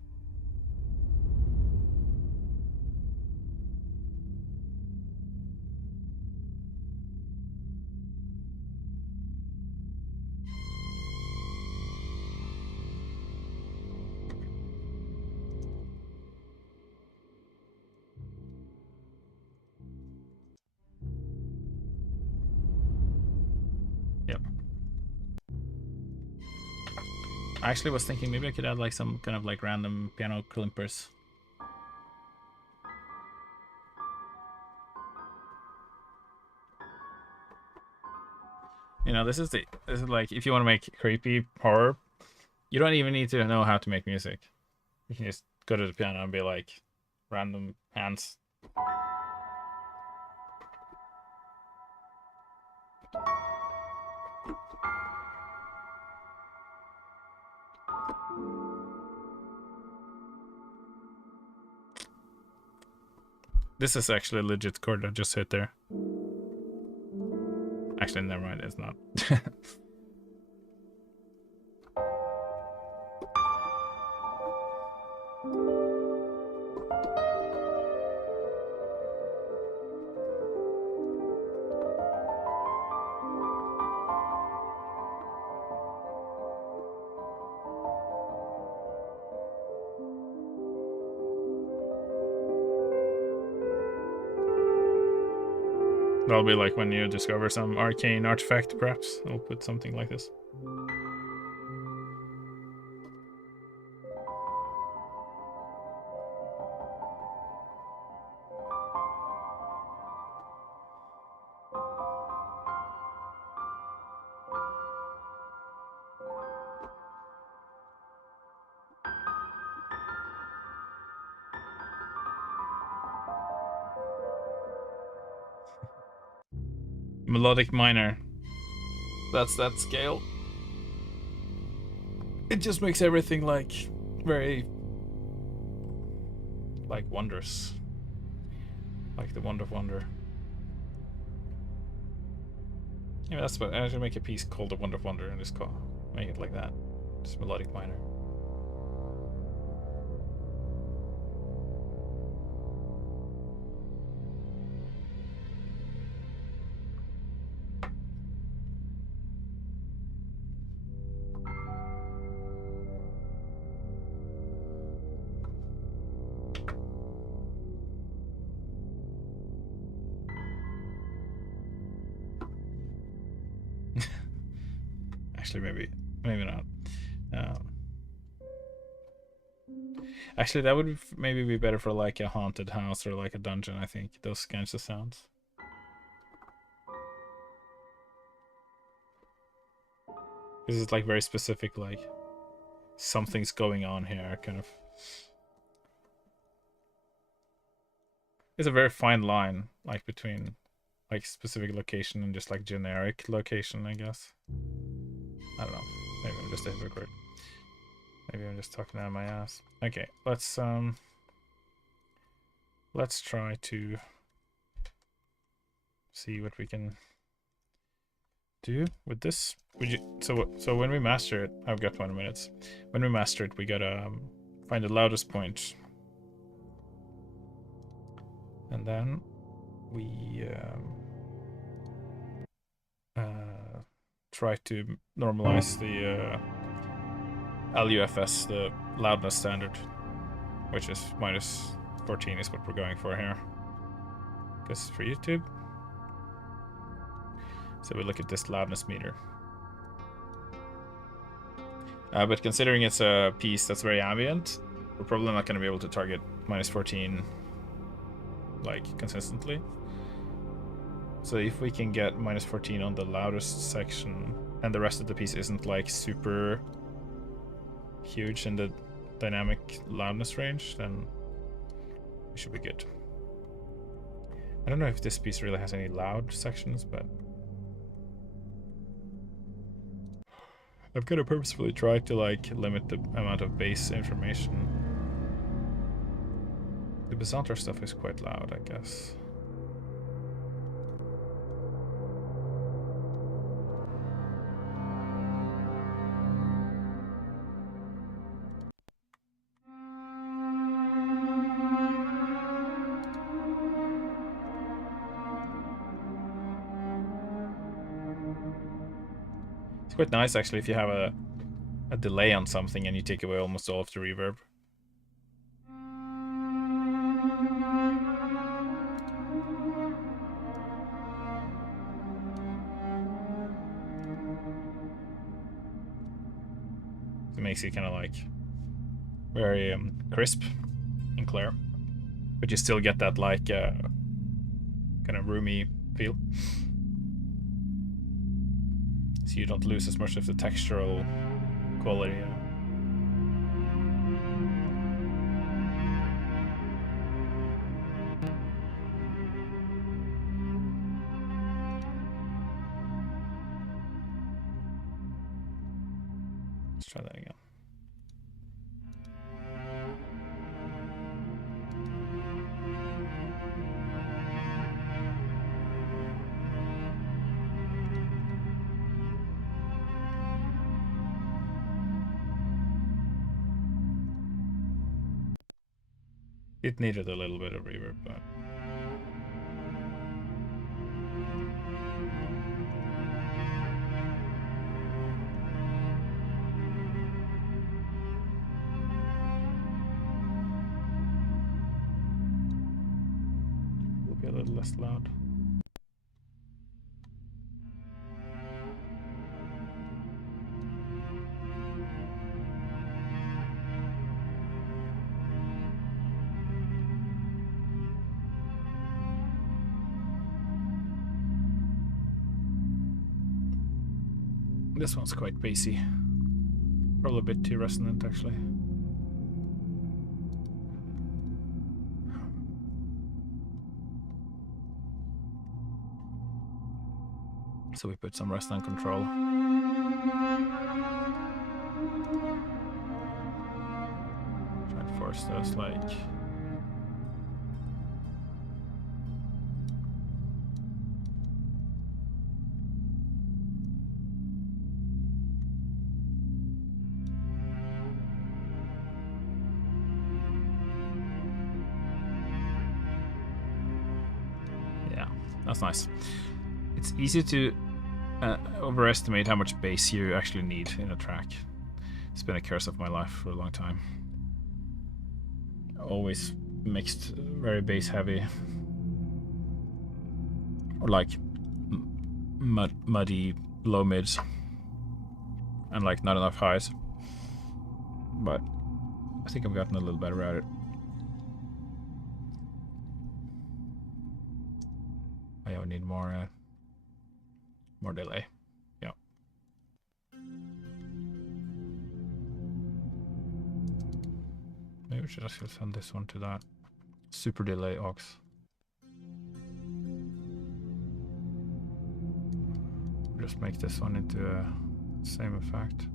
Yep. I actually was thinking maybe I could add like some kind of like random piano climpers. You know, this is like, if you want to make creepy horror, you don't even need to know how to make music. You can just go to the piano and be like, random hands. This is actually a legit chord I just hit there. Actually, never mind, it's not. That'll be like when you discover some arcane artifact, perhaps. I'll put something like this. Melodic minor. That's that scale. It just makes everything like very like wondrous. Like the Wonder of Wonder. Yeah, that's what I should make a piece called the Wonder of Wonder and just call make it like that. Just melodic minor. Actually, maybe not. Actually, that would maybe be better for like a haunted house or like a dungeon. I think those kinds of sounds. This is like very specific, like something's going on here, kind of. It's a very fine line, like between like specific location and just like generic location, I guess. I don't know. Maybe I'm just a hypocrite. Maybe I'm just talking out of my ass. Okay, let's try to see what we can do with this. So when we master it, I've got 20 minutes. When we master it, we gotta find the loudest point, and then we try to normalize the LUFS, the loudness standard, which is minus 14 is what we're going for here. This is for YouTube. So we look at this loudness meter. But considering it's a piece that's very ambient, we're probably not going to be able to target minus 14 like consistently. So if we can get minus 14 on the loudest section and the rest of the piece isn't like super huge in the dynamic loudness range, then we should be good. I don't know if this piece really has any loud sections, but I've kind of purposefully tried to like limit the amount of bass information. The Byzantar stuff is quite loud, I guess. It's quite nice actually if you have a delay on something and you take away almost all of the reverb. It makes it kind of like very crisp and clear, but you still get that like kind of roomy feel, so you don't lose as much of the textural quality. Let's try that again. It needed a little bit of reverb, but it will be a little less loud. This one's quite bassy. Probably a bit too resonant, actually. So we put some rest and control. Try to force those, like... Yeah, that's nice. It's easy to overestimate how much base you actually need in a track. It's been a curse of my life for a long time. Always mixed very base heavy, or like muddy low mids, and like not enough highs. But I think I've gotten a little better at it. I need more delay. Yeah. Maybe we should just send this one to that super delay aux. Just make this one into a same effect.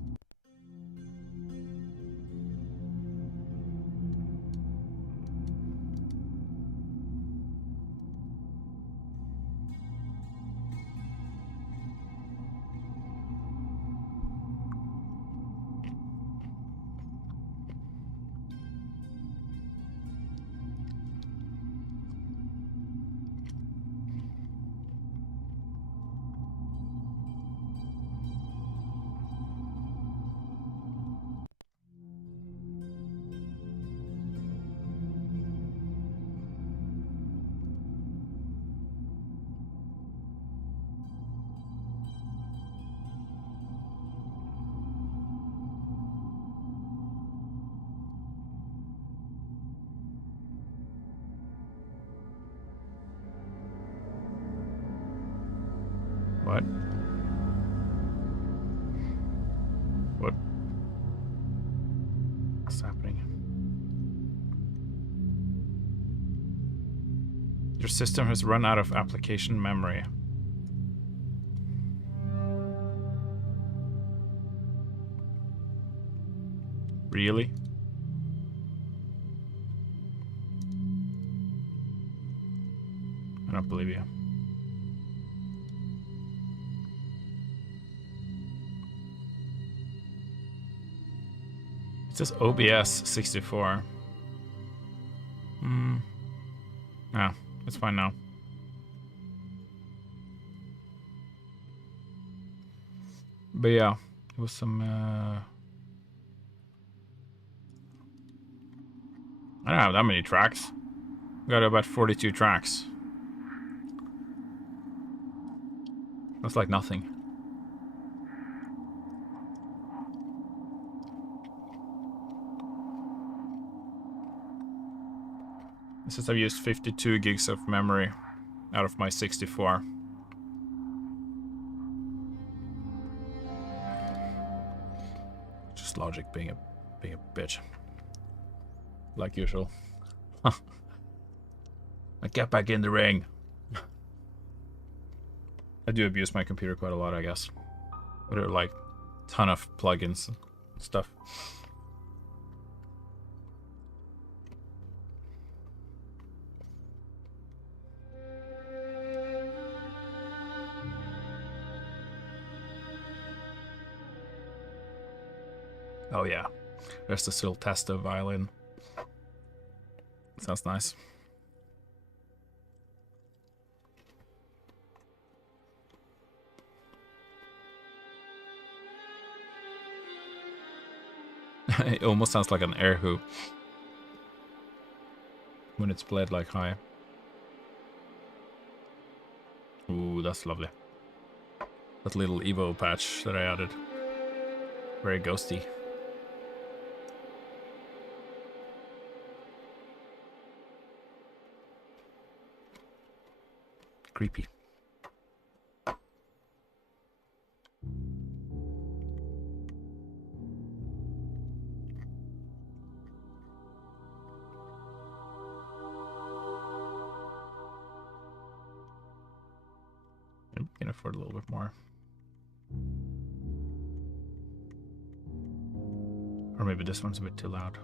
What? What? What's happening? Your system has run out of application memory. Really? I don't believe you. It says OBS 64. No, it's fine now. But yeah, it was some... I don't have that many tracks. Got about 42 tracks. That's like nothing. This is I've used 52 gigs of memory out of my 64. Just logic being a bitch. Like usual. I get back in the ring. I do abuse my computer quite a lot, I guess. But there are like a ton of plugins and stuff. Oh yeah, there's the still Testo violin. Sounds nice. It almost sounds like an air hoop when it's played like high. Ooh, that's lovely. That little Evo patch that I added. Very ghosty. Creepy. for it a little bit more. Or maybe this one's a bit too loud.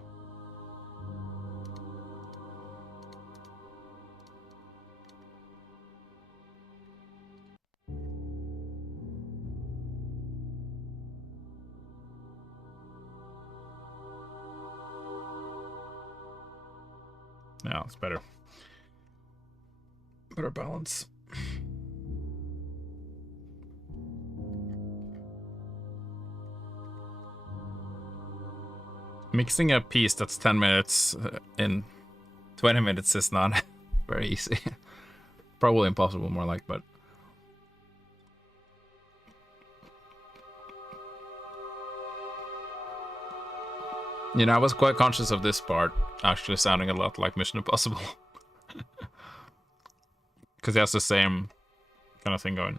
Yeah, it's better. Better balance. Mixing a piece that's 10 minutes in 20 minutes is not very easy. Probably impossible, more like, but... You know, I was quite conscious of this part actually sounding a lot like Mission Impossible. Because it has the same kind of thing going.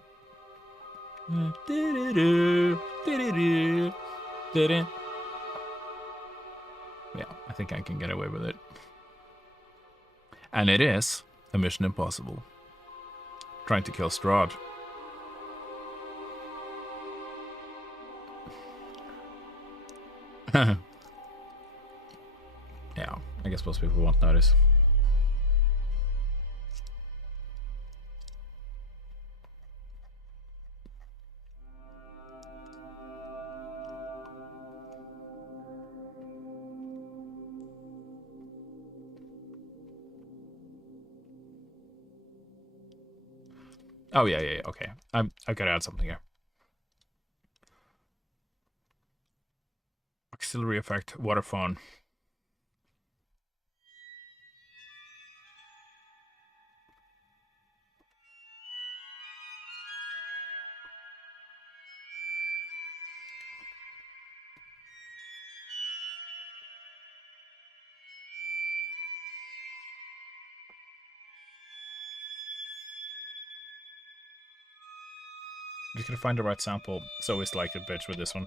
Yeah, I think I can get away with it. And it is a Mission Impossible. Trying to kill Strahd. Yeah, I guess most people won't notice. Oh yeah, okay. I gotta add something here. Auxiliary effect, water fawn. Just gotta find the right sample. It's always like a bitch with this one.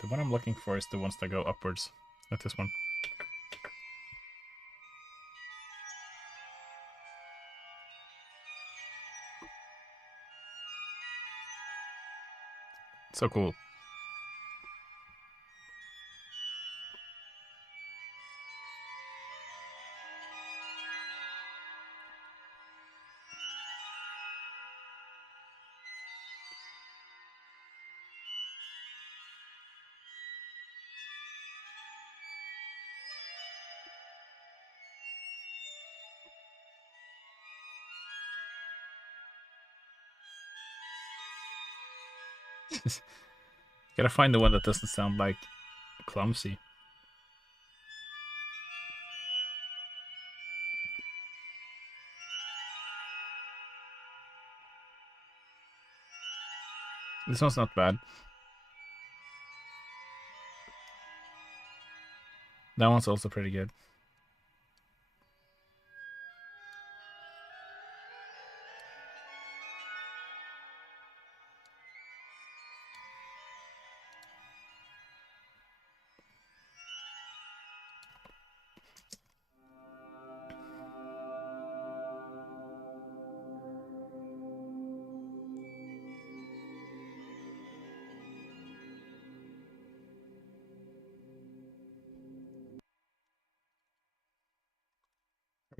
The one I'm looking for is the ones that go upwards. Not this one. So cool. Gotta find the one that doesn't sound like clumsy. This one's not bad. That one's also pretty good.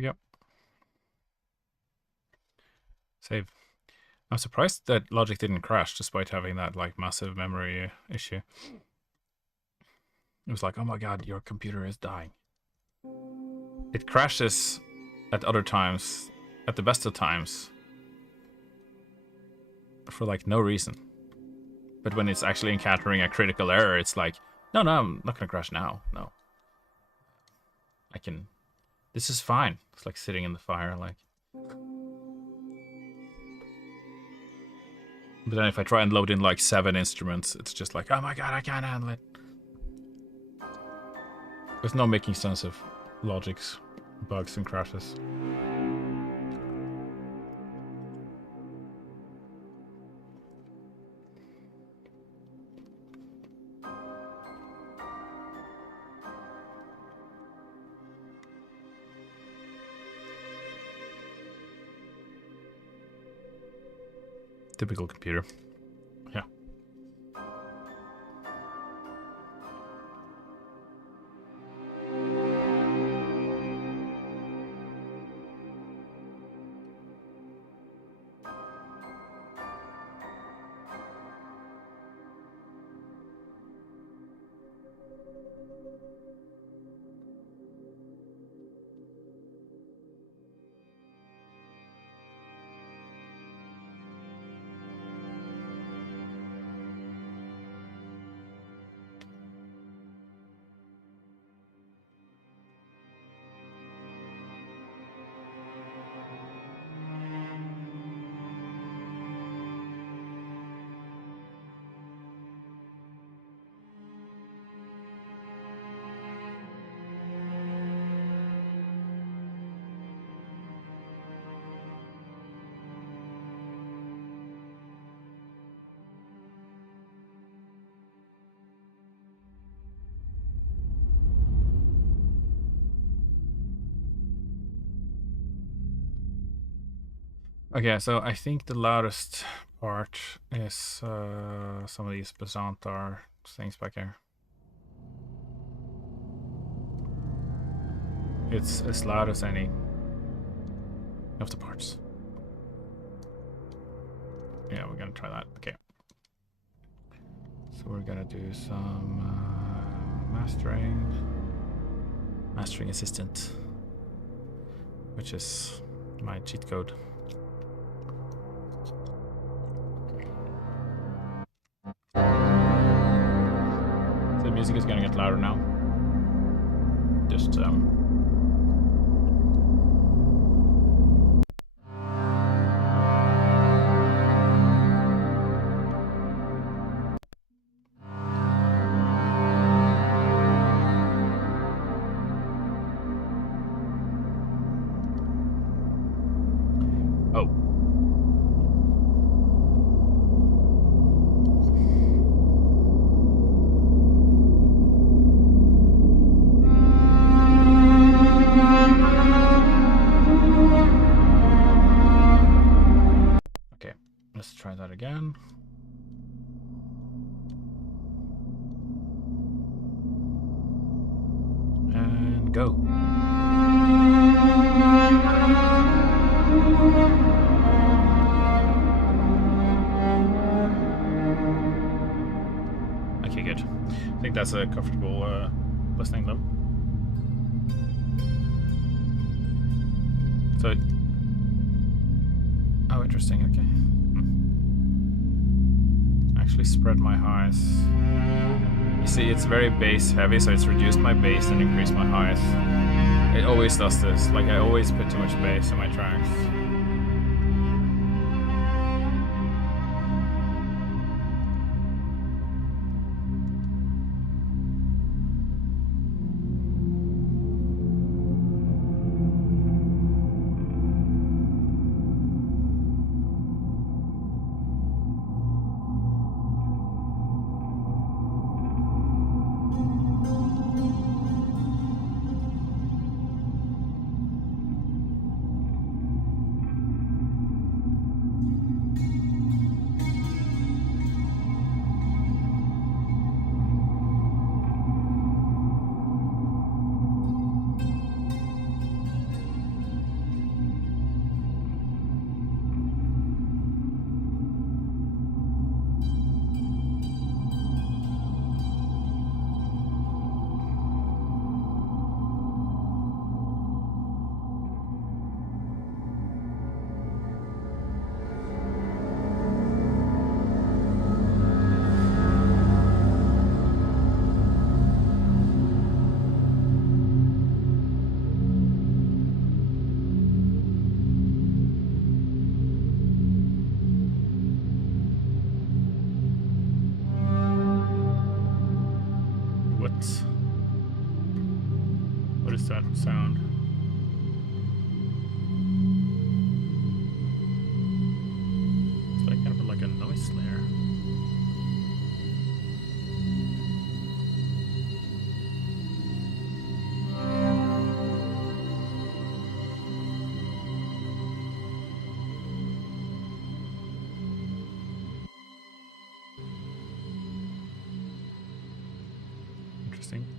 Yep. Save. I'm surprised that Logic didn't crash despite having that like massive memory issue. It was like, oh my god, your computer is dying. It crashes at other times, at the best of times, for like no reason. But when it's actually encountering a critical error, it's like, no, I'm not gonna crash now. No. I can... This is fine. It's like sitting in the fire, like... But then if I try and load in like 7 instruments, it's just like, oh my god, I can't handle it. There's no making sense of Logic's bugs and crashes. Typical computer. Yeah. Okay, so I think the loudest part is some of these Bazantar things back here. It's as loud as any of the parts. Yeah, we're gonna try that. Okay. So we're gonna do some mastering assistant, which is my cheat code. So the music is gonna get louder now. Just let's try that again. And go. Okay, good. I think that's a comfortable listening level. So, oh, interesting. Okay. Actually spread my highs. You see, it's very bass heavy, so it's reduced my bass and increased my highs. It always does this. Like, I always put too much bass in my tracks. What is that sound? It's like kind of like a noise slayer. interesting.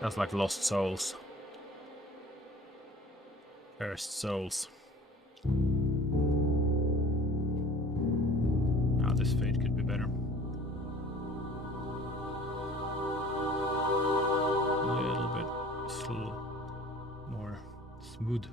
That's like lost souls. Cursed souls. Ah, this fade could be better. A little bit more smooth.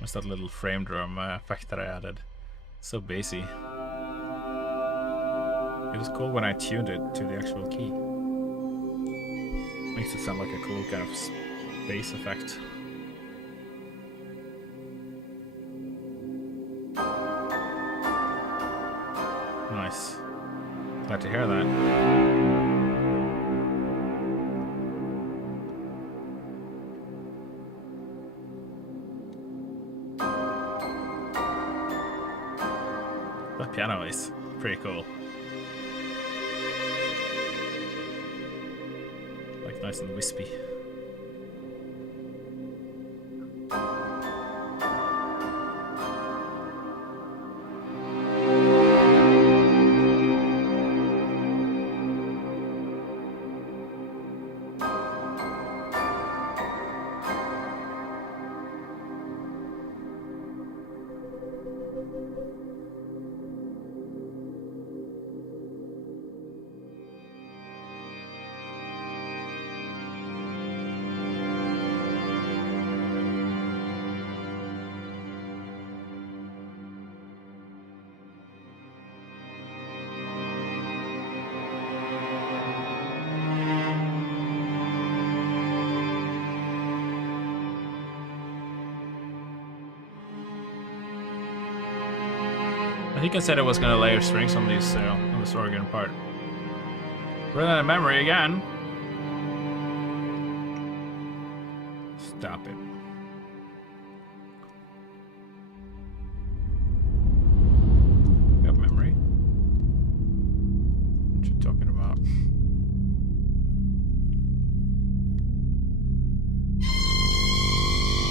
What's that little frame drum effect that I added? So bassy. It was cool when I tuned it to the actual key. Makes it sound like a cool kind of bass effect. Nice. Glad to hear that. That piano is pretty cool. Like nice and wispy. I think I said I was gonna layer strings on these on this organ part. Running out of memory again. Stop it. Got memory. What you talking about?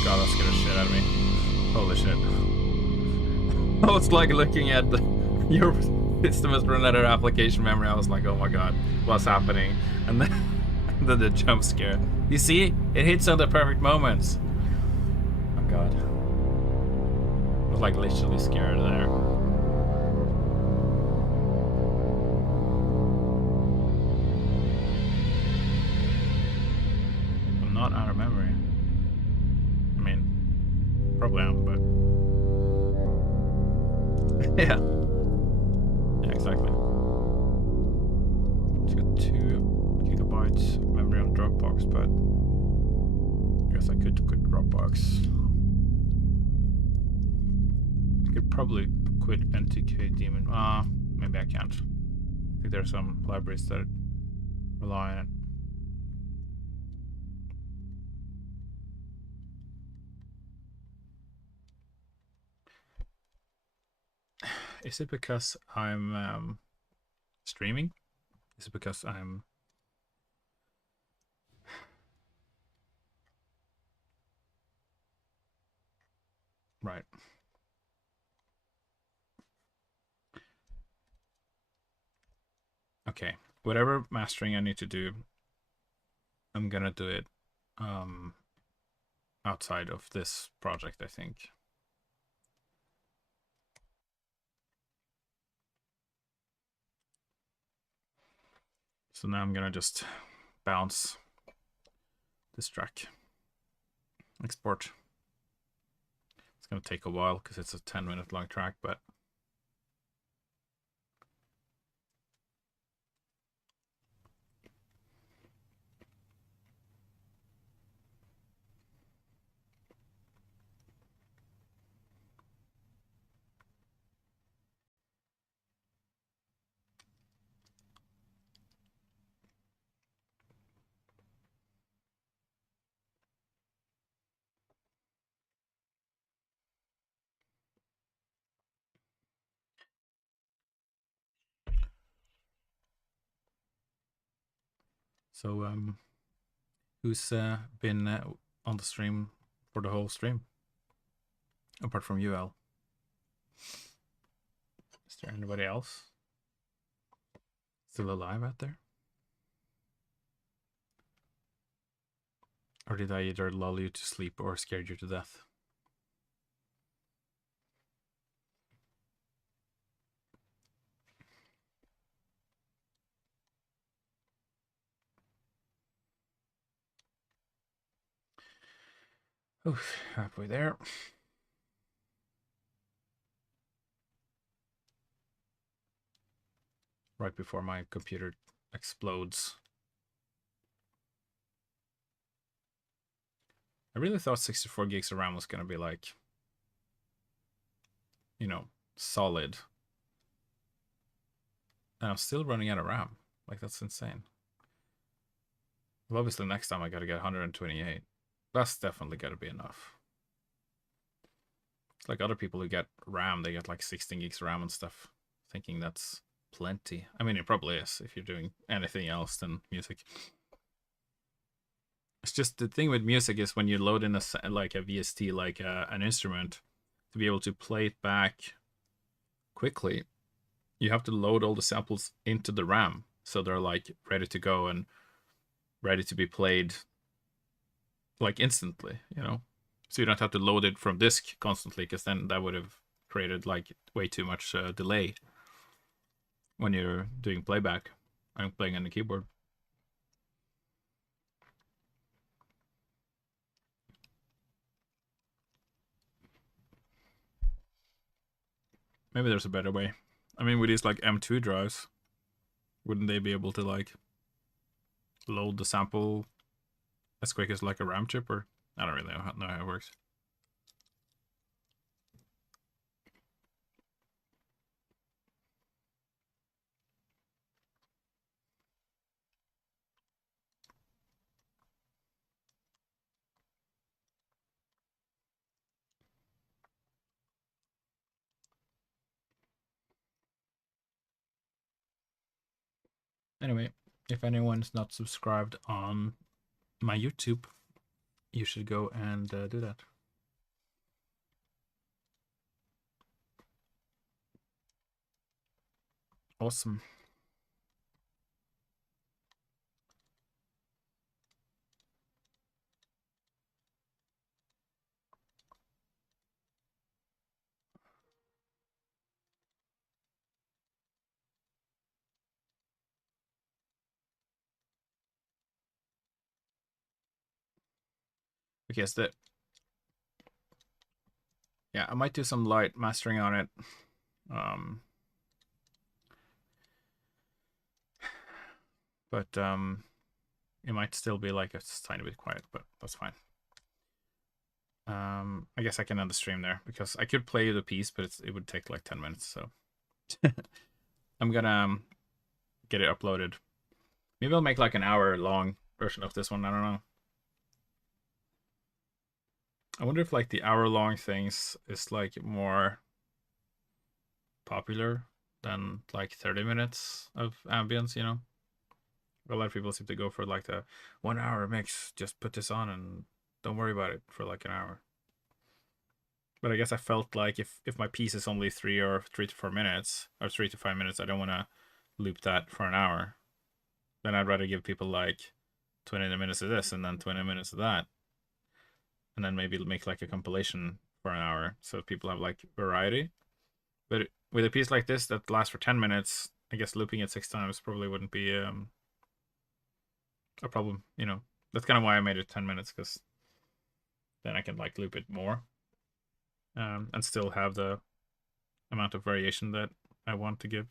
God, that scared the shit out of me. Holy shit. I was like looking at your system has run out of application memory. I was like, oh my god, what's happening? And then, and then the jump scare. You see, it hits on the perfect moments. Oh god, I was like literally scared there. I'm not out of memory. I mean, probably am, but yeah. Yeah, exactly. It's got 2 gigabytes memory on Dropbox, but I guess I could quit Dropbox. I could probably quit NTK Daemon. Maybe I can't. I think there's some libraries that rely on it. Is it because I'm streaming? Is it because I'm... Right. Okay. Whatever mastering I need to do, I'm gonna do it outside of this project, I think. So now I'm gonna just bounce this track. Export. It's gonna take a while because it's a 10-minute long track, but so who's been on the stream for the whole stream apart from you, Al? Is there anybody else still alive out there? Or did I either lull you to sleep or scared you to death? Oh, halfway there. Right before my computer explodes. I really thought 64 gigs of RAM was gonna be like, you know, solid. And I'm still running out of RAM. Like, that's insane. Well, obviously next time I gotta get 128. That's definitely gotta be enough. It's like other people who get RAM, they get like 16 gigs of RAM and stuff, thinking that's plenty. I mean, it probably is if you're doing anything else than music. It's just the thing with music is when you load in like a VST, like an instrument, to be able to play it back quickly, you have to load all the samples into the RAM, so they're like ready to go and ready to be played like instantly, you know? So you don't have to load it from disk constantly, because then that would have created like way too much delay when you're doing playback and playing on the keyboard. Maybe there's a better way. I mean, with these like M2 drives, wouldn't they be able to like load the sample as quick as like a RAM chip? Or I don't really know how it works. Anyway, if anyone's not subscribed on my YouTube, you should go and do that. Awesome. Okay, so yeah, I might do some light mastering on it. But it might still be like a tiny bit quiet, but that's fine. I guess I can end the stream there because I could play the piece, but it would take like 10 minutes. So I'm gonna get it uploaded. Maybe I'll make like an hour long version of this one. I don't know. I wonder if like the hour long things is like more popular than like 30 minutes of ambience, you know? A lot of people seem to go for like the 1 hour mix, just put this on and don't worry about it for like an hour. But I guess I felt like if my piece is only 3 to 4 minutes, or 3 to 5 minutes, I don't want to loop that for an hour. Then I'd rather give people like 20 minutes of this and then 20 minutes of that. And then maybe make like a compilation for an hour so people have like variety. But with a piece like this that lasts for 10 minutes, I guess looping it 6 times probably wouldn't be a problem, you know. That's kind of why I made it 10 minutes, because then I can like loop it more and still have the amount of variation that I want to give.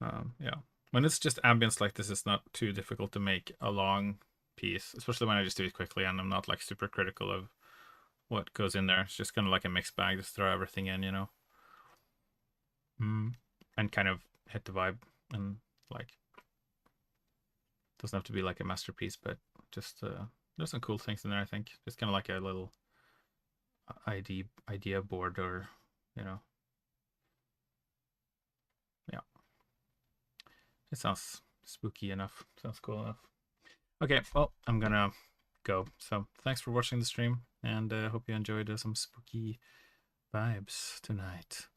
Yeah, when it's just ambience like this, it's not too difficult to make a long piece, especially when I just do it quickly and I'm not like super critical of what goes in there. It's just kind of like a mixed bag, just throw everything in, you know. And kind of hit the vibe, and like doesn't have to be like a masterpiece, but just there's some cool things in there. I think just kind of like a little idea board, or you know, yeah. It sounds spooky enough. Sounds cool enough. Okay, well, I'm gonna go. So thanks for watching the stream, and hope you enjoyed some spooky vibes tonight.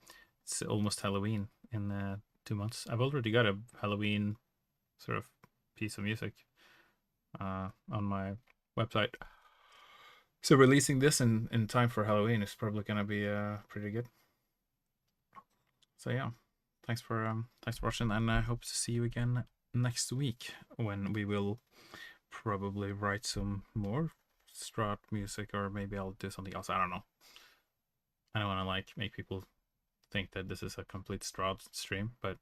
It's almost Halloween in 2 months. I've already got a Halloween sort of piece of music on my website. So releasing this in time for Halloween is probably gonna be pretty good. So yeah, thanks for watching, and I hope to see you again next week when we will probably write some more Strahd music, or maybe I'll do something else. I don't know. I don't want to like make people think that this is a complete Strahd stream, but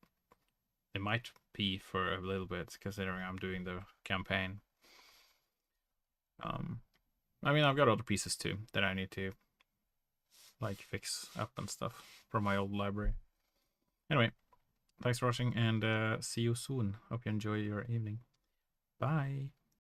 it might be for a little bit, considering I'm doing the campaign. I mean, I've got other pieces too that I need to like fix up and stuff from my old library. Anyway, thanks for watching, and see you soon. Hope you enjoy your evening. Bye.